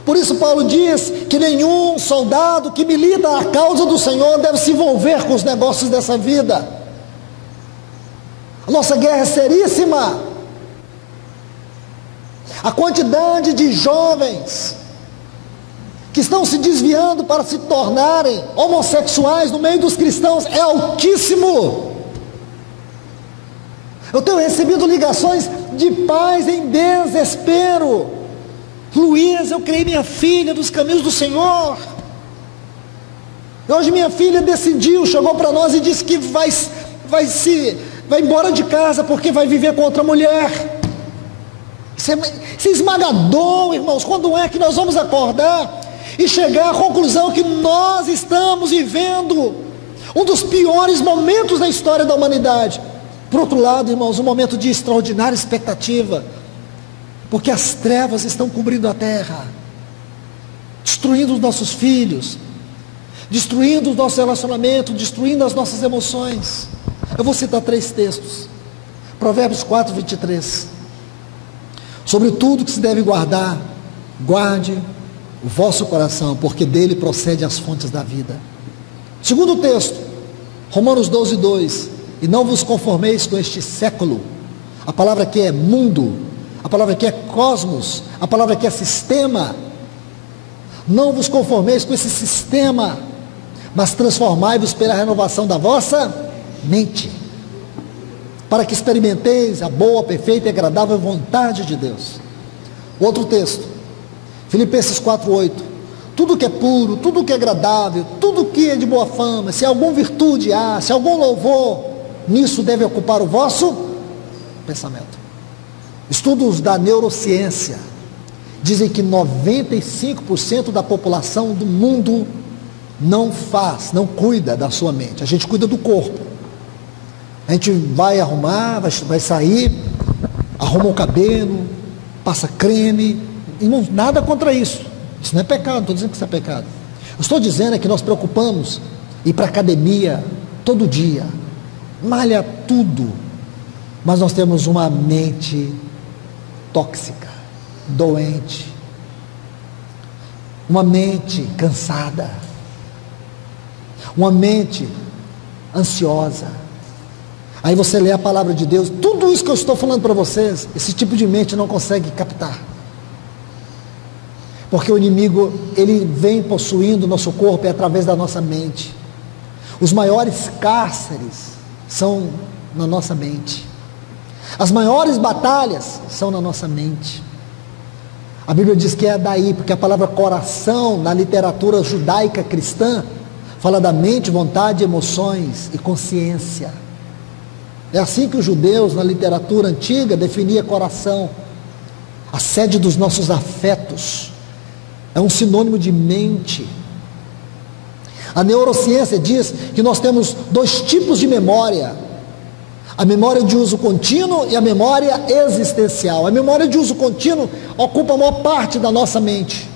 Por isso Paulo diz que nenhum soldado que milita a causa do Senhor deve se envolver com os negócios dessa vida. A nossa guerra é seríssima. A quantidade de jovens que estão se desviando para se tornarem homossexuais no meio dos cristãos é altíssimo. Eu tenho recebido ligações de pais em desespero. Luiz, eu criei minha filha dos caminhos do Senhor. Hoje minha filha decidiu, chegou para nós e disse que vai embora de casa porque vai viver com outra mulher. Isso é esmagador, irmãos. Quando é que nós vamos acordar e chegar à conclusão que nós estamos vivendo um dos piores momentos da história da humanidade? Por outro lado, irmãos, um momento de extraordinária expectativa, porque as trevas estão cobrindo a terra, destruindo os nossos filhos, destruindo os nossos relacionamentos, destruindo as nossas emoções. Eu vou citar 3 textos. Provérbios 4, 23. Sobre tudo que se deve guardar, guarde o vosso coração, porque dele procede as fontes da vida. Segundo texto, Romanos 12, 2. E não vos conformeis com este século. A palavra aqui é mundo, a palavra aqui é cosmos, a palavra aqui é sistema. Não vos conformeis com esse sistema, mas transformai-vos pela renovação da vossa mente, para que experimenteis a boa, perfeita e agradável vontade de Deus. Outro texto, Filipenses 4:8. Tudo que é puro, tudo que é agradável, tudo que é de boa fama, se alguma virtude há, se algum louvor, nisso deve ocupar o vosso pensamento. Estudos da neurociência dizem que 95% da população do mundo não cuida da sua mente. A gente cuida do corpo. A gente vai arrumar, vai sair, arruma o cabelo, passa creme, e não, nada contra isso. Isso não é pecado, não estou dizendo que isso é pecado. Eu estou dizendo é que nós preocupamos ir para a academia todo dia, malha tudo, mas nós temos uma mente tóxica, doente, uma mente cansada, uma mente ansiosa. Aí você lê a palavra de Deus, tudo isso que eu estou falando para vocês, esse tipo de mente não consegue captar, porque o inimigo, ele vem possuindo o nosso corpo através da nossa mente. Os maiores cárceres são na nossa mente, as maiores batalhas são na nossa mente. A Bíblia diz que é daí, porque a palavra coração na literatura judaica cristã fala da mente, vontade, emoções e consciência. É assim que os judeus na literatura antiga definiam coração, a sede dos nossos afetos. É um sinônimo de mente. A neurociência diz que nós temos 2 tipos de memória: a memória de uso contínuo e a memória existencial. A memória de uso contínuo ocupa a maior parte da nossa mente,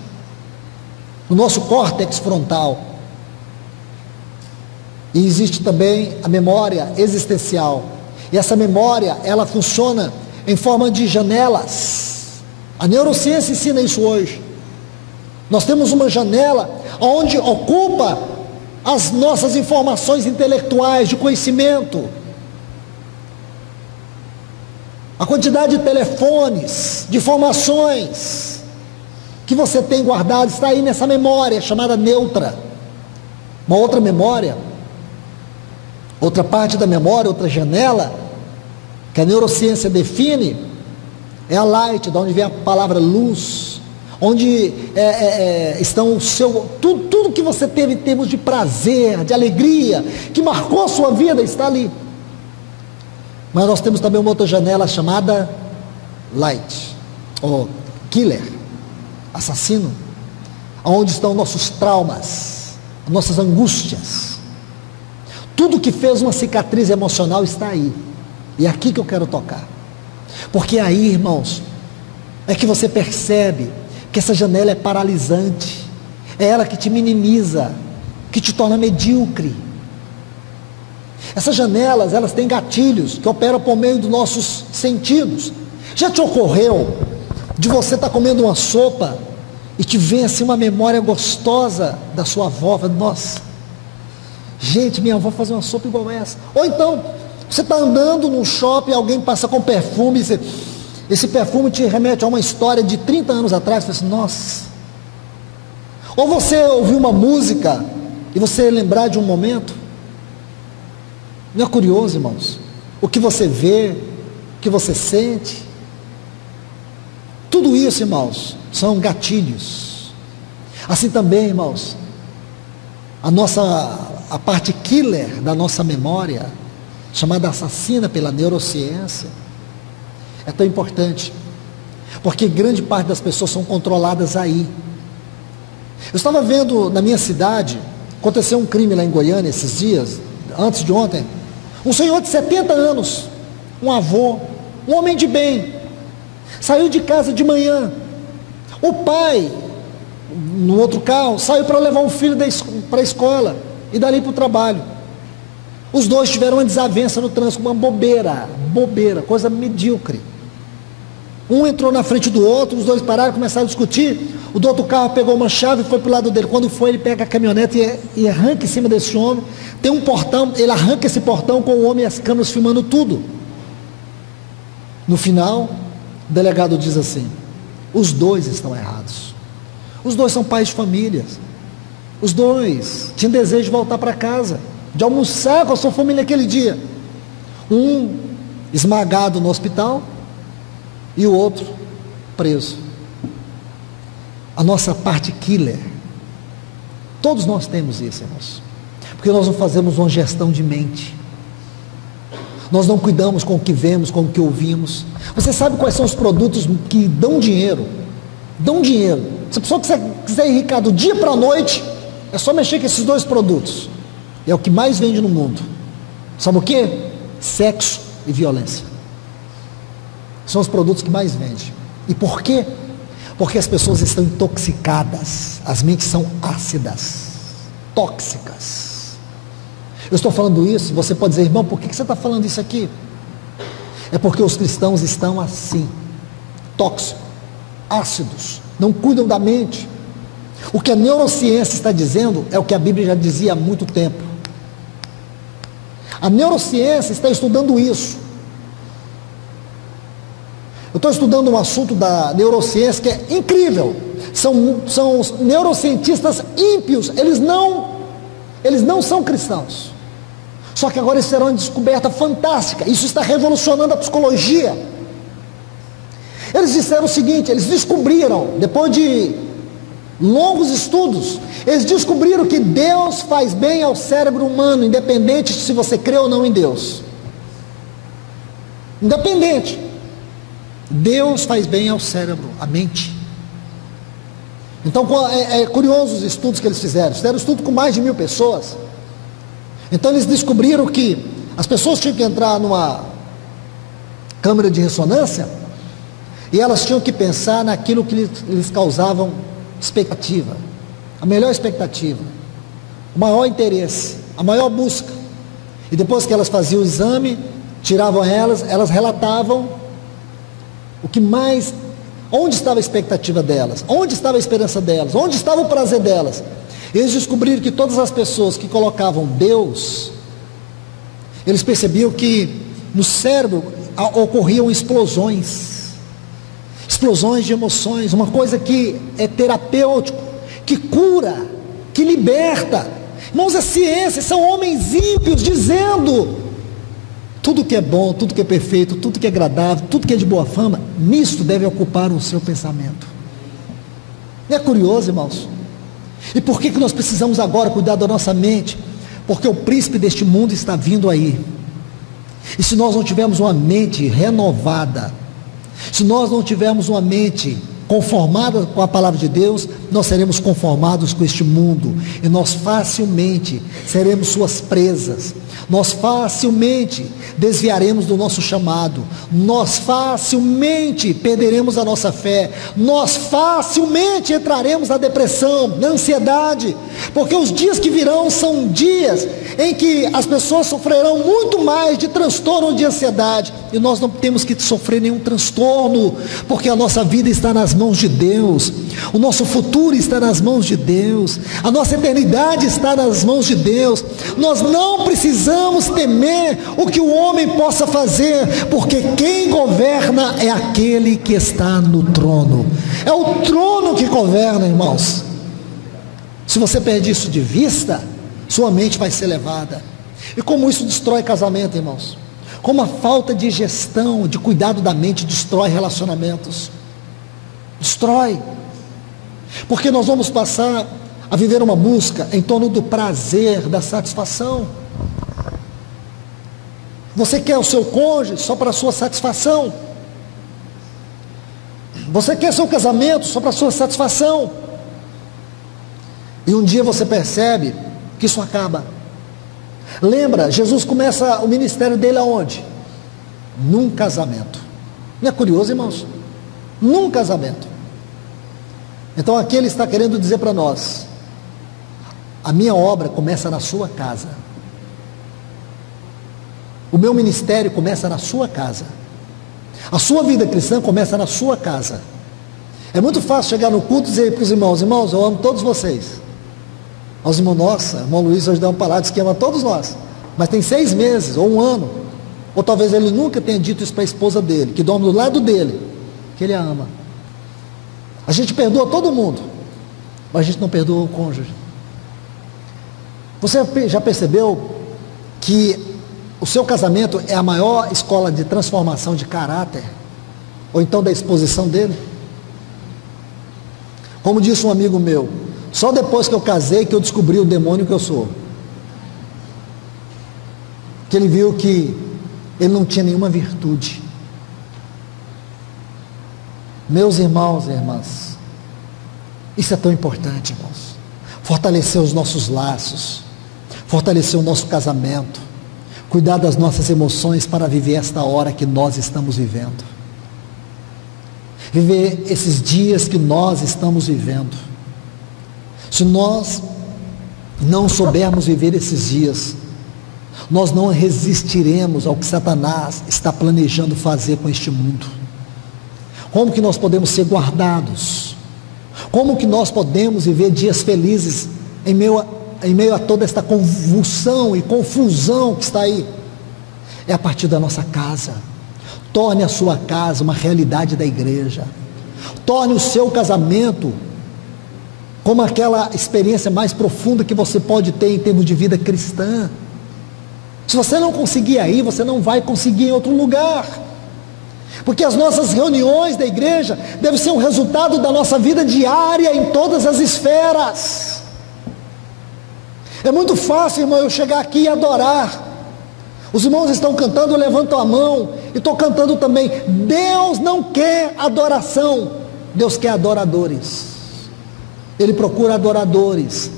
o nosso córtex frontal. E existe também a memória existencial. E essa memória, ela funciona em forma de janelas. A neurociência ensina isso hoje. Nós temos uma janela onde ocupa as nossas informações intelectuais, de conhecimento. A quantidade de telefones, de informações que você tem guardado está aí nessa memória chamada neutra. Uma outra memória, outra parte da memória, outra janela que a neurociência define é a light, de onde vem a palavra luz, onde estão tudo que você teve em termos de prazer, de alegria, que marcou a sua vida, está ali. Mas nós temos também uma outra janela chamada light, ou killer, assassino, onde estão nossos traumas, nossas angústias. Tudo que fez uma cicatriz emocional está aí. E é aqui que eu quero tocar. Porque aí, irmãos, é que você percebe que essa janela é paralisante. É ela que te minimiza, que te torna medíocre. Essas janelas, elas têm gatilhos que operam por meio dos nossos sentidos. Já te ocorreu de você estar comendo uma sopa e te vem assim uma memória gostosa da sua avó? Nossa, gente, minha avó fazia uma sopa igual essa. Ou então, você está andando num shopping, alguém passa com perfume, e esse perfume te remete a uma história de 30 anos atrás, você fala assim, nossa. Ou você ouviu uma música e você lembrar de um momento. Não é curioso, irmãos? O que você vê, o que você sente. Tudo isso, irmãos, são gatilhos. Assim também, irmãos, a parte killer da nossa memória, chamada assassina pela neurociência, é tão importante, porque grande parte das pessoas são controladas aí. Eu estava vendo na minha cidade, aconteceu um crime lá em Goiânia esses dias, antes de ontem. Um senhor de 70 anos, um avô, um homem de bem, saiu de casa de manhã. O pai, no outro carro, saiu para levar um filho para a escola e dali para o trabalho. Os dois tiveram uma desavença no trânsito, uma bobeira, coisa medíocre. Um entrou na frente do outro, os dois pararam, começaram a discutir. O do outro carro pegou uma chave e foi para o lado dele. Quando foi, ele pega a caminhonete e arranca em cima desse homem. Tem um portão, ele arranca esse portão com o homem e as câmeras filmando tudo. No final, o delegado diz assim: os dois estão errados. Os dois são pais de família. Os dois tinham desejo de voltar para casa, de almoçar com a sua família aquele dia. Um esmagado no hospital e o outro preso. A nossa parte killer, todos nós temos isso, irmãos, porque nós não fazemos uma gestão de mente, nós não cuidamos com o que vemos, com o que ouvimos. Você sabe quais são os produtos que dão dinheiro? Se a pessoa quiser ir rica do dia para a noite, é só mexer com esses dois produtos, é o que mais vende no mundo. Sabe o que? Sexo e violência, são os produtos que mais vendem. E por quê? Porque as pessoas estão intoxicadas, as mentes são ácidas, tóxicas. Eu estou falando isso, você pode dizer, irmão, por que você está falando isso aqui? É porque os cristãos estão assim, tóxicos, ácidos, não cuidam da mente. O que a neurociência está dizendo é o que a Bíblia já dizia há muito tempo. A neurociência está estudando isso. Eu estou estudando um assunto da neurociência que é incrível. São os neurocientistas ímpios, eles não são cristãos. Só que agora eles fizeram uma descoberta fantástica. Isso está revolucionando a psicologia. Eles disseram o seguinte, eles descobriram, depois de longos estudos, eles descobriram que Deus faz bem ao cérebro humano, independente de se você crê ou não em Deus. Independente. Deus faz bem ao cérebro, à mente. Então é curioso os estudos que eles fizeram um estudo com mais de 1000 pessoas. Então eles descobriram que as pessoas tinham que entrar numa câmara de ressonância e elas tinham que pensar naquilo que lhes causavam expectativa, a melhor expectativa, o maior interesse, a maior busca. E depois que elas faziam o exame, tiravam elas relatavam o que mais, onde estava a expectativa delas, onde estava a esperança delas, onde estava o prazer delas. Eles descobriram que todas as pessoas que colocavam Deus, eles percebiam que no cérebro ocorriam explosões de emoções, uma coisa que é terapêutico, que cura, que liberta. Irmãos, a ciência, são homens ímpios dizendo tudo que é bom, tudo que é perfeito, tudo que é agradável, tudo que é de boa fama, nisto deve ocupar o seu pensamento. Não é curioso, irmãos? E por que nós precisamos agora cuidar da nossa mente? Porque o príncipe deste mundo está vindo aí. E se nós não tivermos uma mente renovada, Se nós não tivermos uma mente conformada com a palavra de Deus, nós seremos conformados com este mundo, e nós facilmente seremos suas presas, nós facilmente desviaremos do nosso chamado, nós facilmente perderemos a nossa fé, nós facilmente entraremos na depressão, na ansiedade, porque os dias que virão são dias em que as pessoas sofrerão muito mais de transtorno de ansiedade, e nós não temos que sofrer nenhum transtorno, porque a nossa vida está nas mãos de Deus, o nosso futuro está nas mãos de Deus, a nossa eternidade está nas mãos de Deus. Nós não precisamos temer o que o homem possa fazer, porque quem governa é aquele que está no trono, é o trono que governa, irmãos. Se você perde isso de vista, sua mente vai ser levada. E como isso destrói casamento, irmãos, como a falta de gestão, de cuidado da mente destrói relacionamentos, destrói, porque nós vamos passar a viver uma busca em torno do prazer, da satisfação. Você quer o seu cônjuge só para a sua satisfação, você quer seu casamento só para a sua satisfação, e um dia você percebe que isso acaba. Lembra, Jesus começa o ministério dele aonde? Num casamento. Não é curioso, irmãos? Num casamento. Então aqui ele está querendo dizer para nós: a minha obra começa na sua casa, o meu ministério começa na sua casa, a sua vida cristã começa na sua casa. É muito fácil chegar no culto e dizer para os irmãos: irmãos, eu amo todos vocês. Aos irmãos, nossa, irmão Luiz hoje dá uma palavra, diz que ama todos nós, mas tem 6 meses ou 1 ano, ou talvez ele nunca tenha dito isso para a esposa dele, que dorme do lado dele, que ele a ama. A gente perdoa todo mundo, mas a gente não perdoa o cônjuge. Você já percebeu que o seu casamento é a maior escola de transformação de caráter, ou então da exposição dele? Como disse um amigo meu, só depois que eu casei que eu descobri o demônio que eu sou, que ele viu que ele não tinha nenhuma virtude. Meus irmãos e irmãs, isso é tão importante, irmãos, fortalecer os nossos laços, fortalecer o nosso casamento, cuidar das nossas emoções para viver esta hora que nós estamos vivendo, viver esses dias que nós estamos vivendo. Se nós não soubermos viver esses dias, nós não resistiremos ao que Satanás está planejando fazer com este mundo. Como que nós podemos ser guardados? Como que nós podemos viver dias felizes em meio a toda esta convulsão e confusão que está aí? É a partir da nossa casa. Torne a sua casa uma realidade da igreja. Torne o seu casamento como aquela experiência mais profunda que você pode ter em termos de vida cristã. Se você não conseguir aí, você não vai conseguir em outro lugar, porque as nossas reuniões da igreja devem ser um resultado da nossa vida diária em todas as esferas. É muito fácil, irmão, eu chegar aqui e adorar. Os irmãos estão cantando, eu levanto a mão e estou cantando também. Deus não quer adoração, Deus quer adoradores. Ele procura adoradores,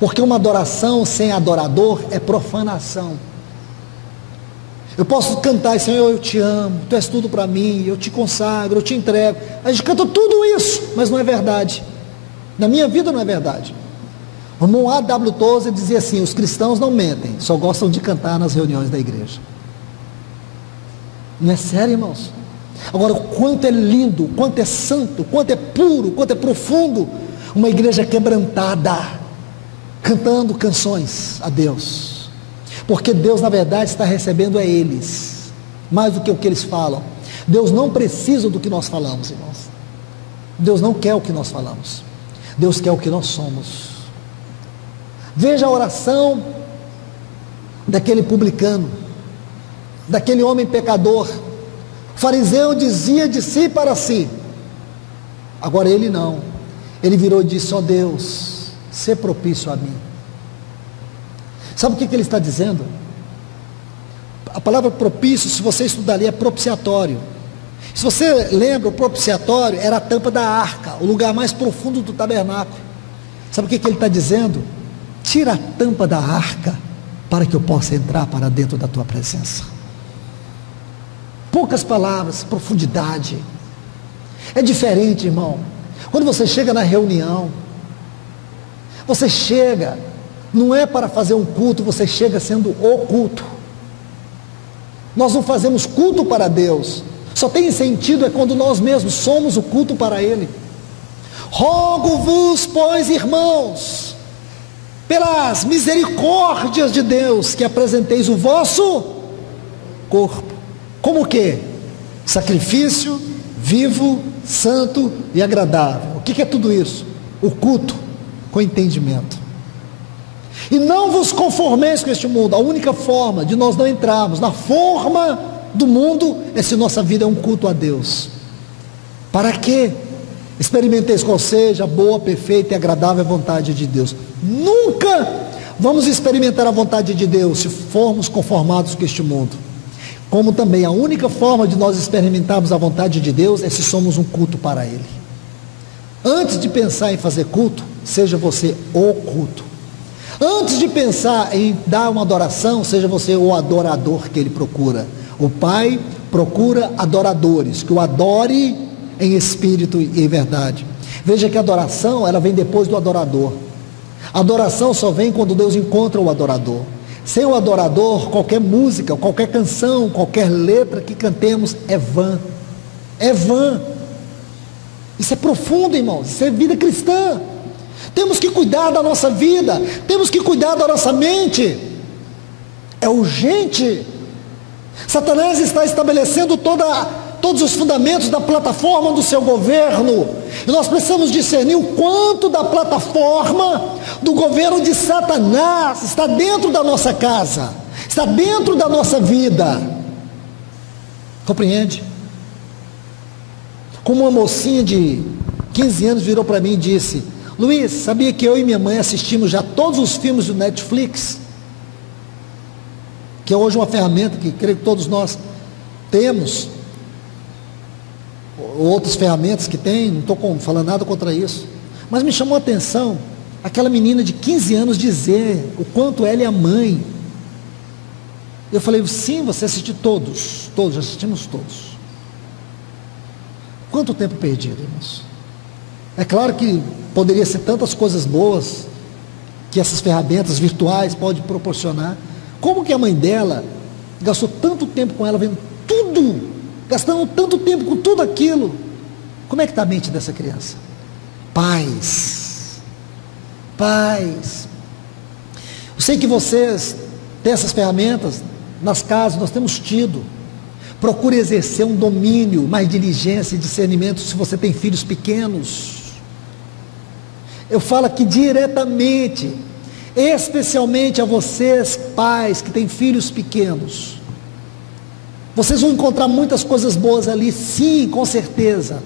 porque uma adoração sem adorador é profanação. Eu posso cantar: Senhor, eu te amo, Tu és tudo para mim, eu te consagro, eu te entrego. A gente canta tudo isso, mas não é verdade. Na minha vida não é verdade. O irmão A.W. Tozer dizia assim: os cristãos não mentem, só gostam de cantar nas reuniões da igreja. Não é sério, irmãos? Agora, o quanto é lindo, o quanto é santo, o quanto é puro, o quanto é profundo uma igreja quebrantada, cantando canções a Deus, porque Deus na verdade está recebendo a eles, mais do que o que eles falam. Deus não precisa do que nós falamos, irmãos. Deus não quer o que nós falamos, Deus quer o que nós somos. Veja a oração daquele publicano, daquele homem pecador. O fariseu dizia de si para si, agora ele não. Ele virou e disse: ó Deus, sê propício a mim. Sabe o que ele está dizendo? A palavra propício, se você estudar ali, é propiciatório. Se você lembra, o propiciatório era a tampa da arca, o lugar mais profundo do tabernáculo. Sabe o que ele está dizendo? Tira a tampa da arca, para que eu possa entrar para dentro da tua presença. Poucas palavras, profundidade. É diferente, irmão. Quando você chega na reunião, você chega, não é para fazer um culto, você chega sendo o culto. Nós não fazemos culto para Deus. Só tem sentido é quando nós mesmos somos o culto para Ele. Rogo-vos, pois, irmãos, pelas misericórdias de Deus, que apresenteis o vosso corpo. Como o quê? Sacrifício vivo, santo e agradável. O que é tudo isso? O culto com entendimento. E não vos conformeis com este mundo. A única forma de nós não entrarmos na forma do mundo é se nossa vida é um culto a Deus. Para quê? Experimenteis qual seja a boa, perfeita e agradável vontade de Deus. Nunca vamos experimentar a vontade de Deus se formos conformados com este mundo. Como também a única forma de nós experimentarmos a vontade de Deus é se somos um culto para Ele. Antes de pensar em fazer culto, seja você o culto. Antes de pensar em dar uma adoração, seja você o adorador que Ele procura. O Pai procura adoradores, que o adore em espírito e em verdade. Veja que a adoração, ela vem depois do adorador. A adoração só vem quando Deus encontra o adorador. Sem o adorador, qualquer música, qualquer canção, qualquer letra que cantemos é vã. É vã. Isso é profundo, irmãos. Isso é vida cristã. Temos que cuidar da nossa vida. Temos que cuidar da nossa mente. É urgente. Satanás está estabelecendo todos os fundamentos da plataforma do seu governo. E nós precisamos discernir o quanto da plataforma do governo de Satanás está dentro da nossa casa, está dentro da nossa vida. Compreende? Como uma mocinha de 15 anos virou para mim e disse: Luiz, sabia que eu e minha mãe assistimos já todos os filmes do Netflix? Que é hoje uma ferramenta que creio que todos nós temos, outras ferramentas que tem, não estou falando nada contra isso, mas me chamou a atenção aquela menina de 15 anos dizer o quanto ela é a mãe. Eu falei: sim, você assistiu todos, assistimos todos. Quanto tempo perdido, irmãos? É claro que poderia ser tantas coisas boas que essas ferramentas virtuais podem proporcionar. Como que a mãe dela gastou tanto tempo com ela, vendo tudo, gastando tanto tempo com tudo aquilo? Como é que está a mente dessa criança? Paz. Eu sei que vocês têm essas ferramentas nas casas, nós temos tido. Procure exercer um domínio, mais diligência e discernimento se você tem filhos pequenos. Eu falo aqui diretamente, especialmente a vocês pais que têm filhos pequenos. Vocês vão encontrar muitas coisas boas ali, sim, com certeza,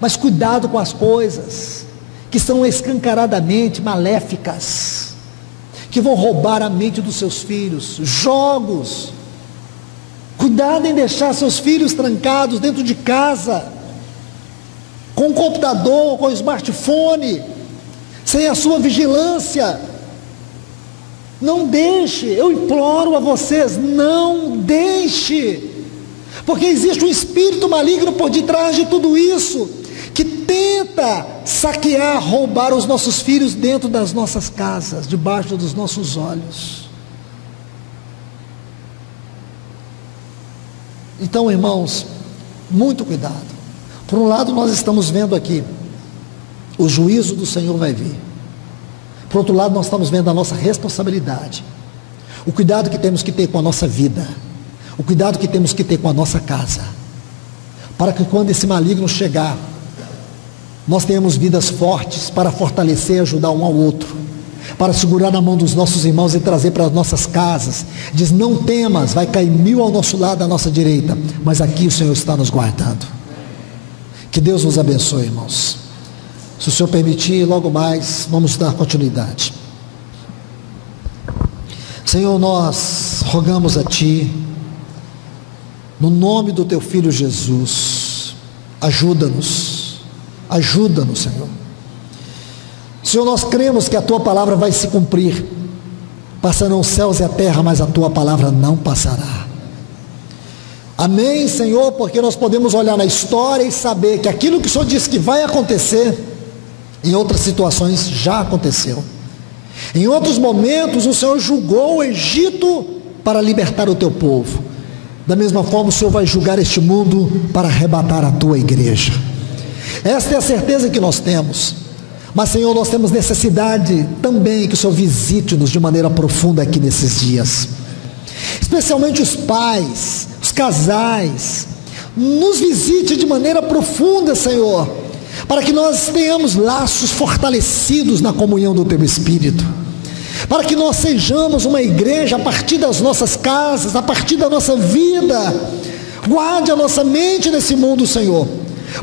mas cuidado com as coisas que são escancaradamente maléficas, que vão roubar a mente dos seus filhos. Jogos, cuidado em deixar seus filhos trancados dentro de casa, com o computador, com o smartphone, sem a sua vigilância. Não deixe, eu imploro a vocês, não deixe, porque existe um espírito maligno por detrás de tudo isso, que tenta saquear, roubar os nossos filhos dentro das nossas casas, debaixo dos nossos olhos. Então, irmãos, muito cuidado. Por um lado, nós estamos vendo aqui, o juízo do Senhor vai vir. Por outro lado, nós estamos vendo a nossa responsabilidade, o cuidado que temos que ter com a nossa vida, o cuidado que temos que ter com a nossa casa, para que quando esse maligno chegar, nós tenhamos vidas fortes para fortalecer e ajudar um ao outro, para segurar na mão dos nossos irmãos e trazer para as nossas casas. Diz: não temas, vai cair 1000 ao nosso lado, à nossa direita, mas aqui o Senhor está nos guardando. Que Deus nos abençoe, irmãos. Se o Senhor permitir, logo mais vamos dar continuidade. Senhor, nós rogamos a Ti, no nome do Teu Filho Jesus, Ajuda-nos, ajuda-nos, Senhor. Senhor, nós cremos que a Tua palavra vai se cumprir. Passarão os céus e a terra, mas a Tua palavra não passará. Amém, Senhor, porque nós podemos olhar na história e saber que aquilo que o Senhor disse que vai acontecer, em outras situações já aconteceu. Em outros momentos o Senhor julgou o Egito para libertar o Teu povo. Da mesma forma o Senhor vai julgar este mundo para arrebatar a Tua igreja. Esta é a certeza que nós temos. Mas, Senhor, nós temos necessidade também que o Senhor visite-nos de maneira profunda aqui nesses dias. Especialmente os pais, os casais. Nos visite de maneira profunda, Senhor, para que nós tenhamos laços fortalecidos na comunhão do Teu Espírito. Para que nós sejamos uma igreja a partir das nossas casas, a partir da nossa vida. Guarde a nossa mente nesse mundo, Senhor,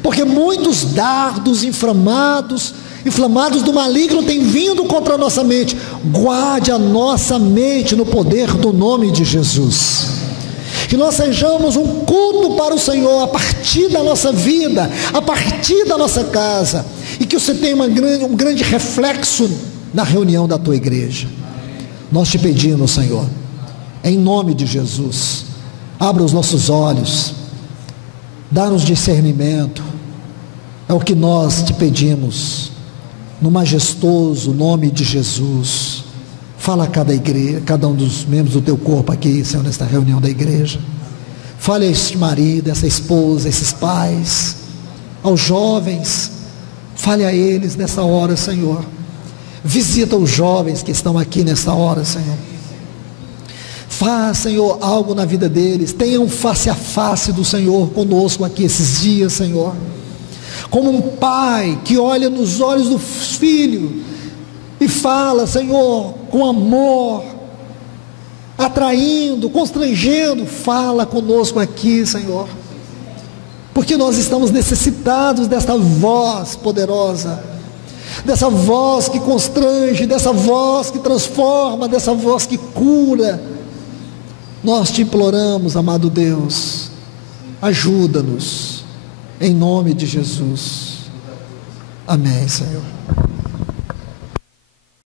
porque muitos dardos inflamados do maligno têm vindo contra a nossa mente. Guarde a nossa mente no poder do nome de Jesus. Que nós sejamos um culto para o Senhor a partir da nossa vida, a partir da nossa casa, e que você tenha um grande reflexo na reunião da Tua igreja. Nós te pedimos, Senhor, em nome de Jesus, abra os nossos olhos, dá-nos discernimento, é o que nós te pedimos, no majestoso nome de Jesus. Fala a cada igreja, cada um dos membros do Teu corpo aqui, Senhor, nesta reunião da igreja. Fale a este marido, essa esposa, esses pais, aos jovens, fale a eles nessa hora, Senhor. Visita os jovens que estão aqui nessa hora, Senhor. Faz, Senhor, algo na vida deles. Tenham face a face do Senhor conosco aqui esses dias, Senhor. Como um pai que olha nos olhos do filho e fala, Senhor, com amor, atraindo, constrangendo, fala conosco aqui, Senhor, porque nós estamos necessitados desta voz poderosa, dessa voz que constrange, dessa voz que transforma, dessa voz que cura. Nós te imploramos, amado Deus, ajuda-nos, em nome de Jesus. Amém, Senhor.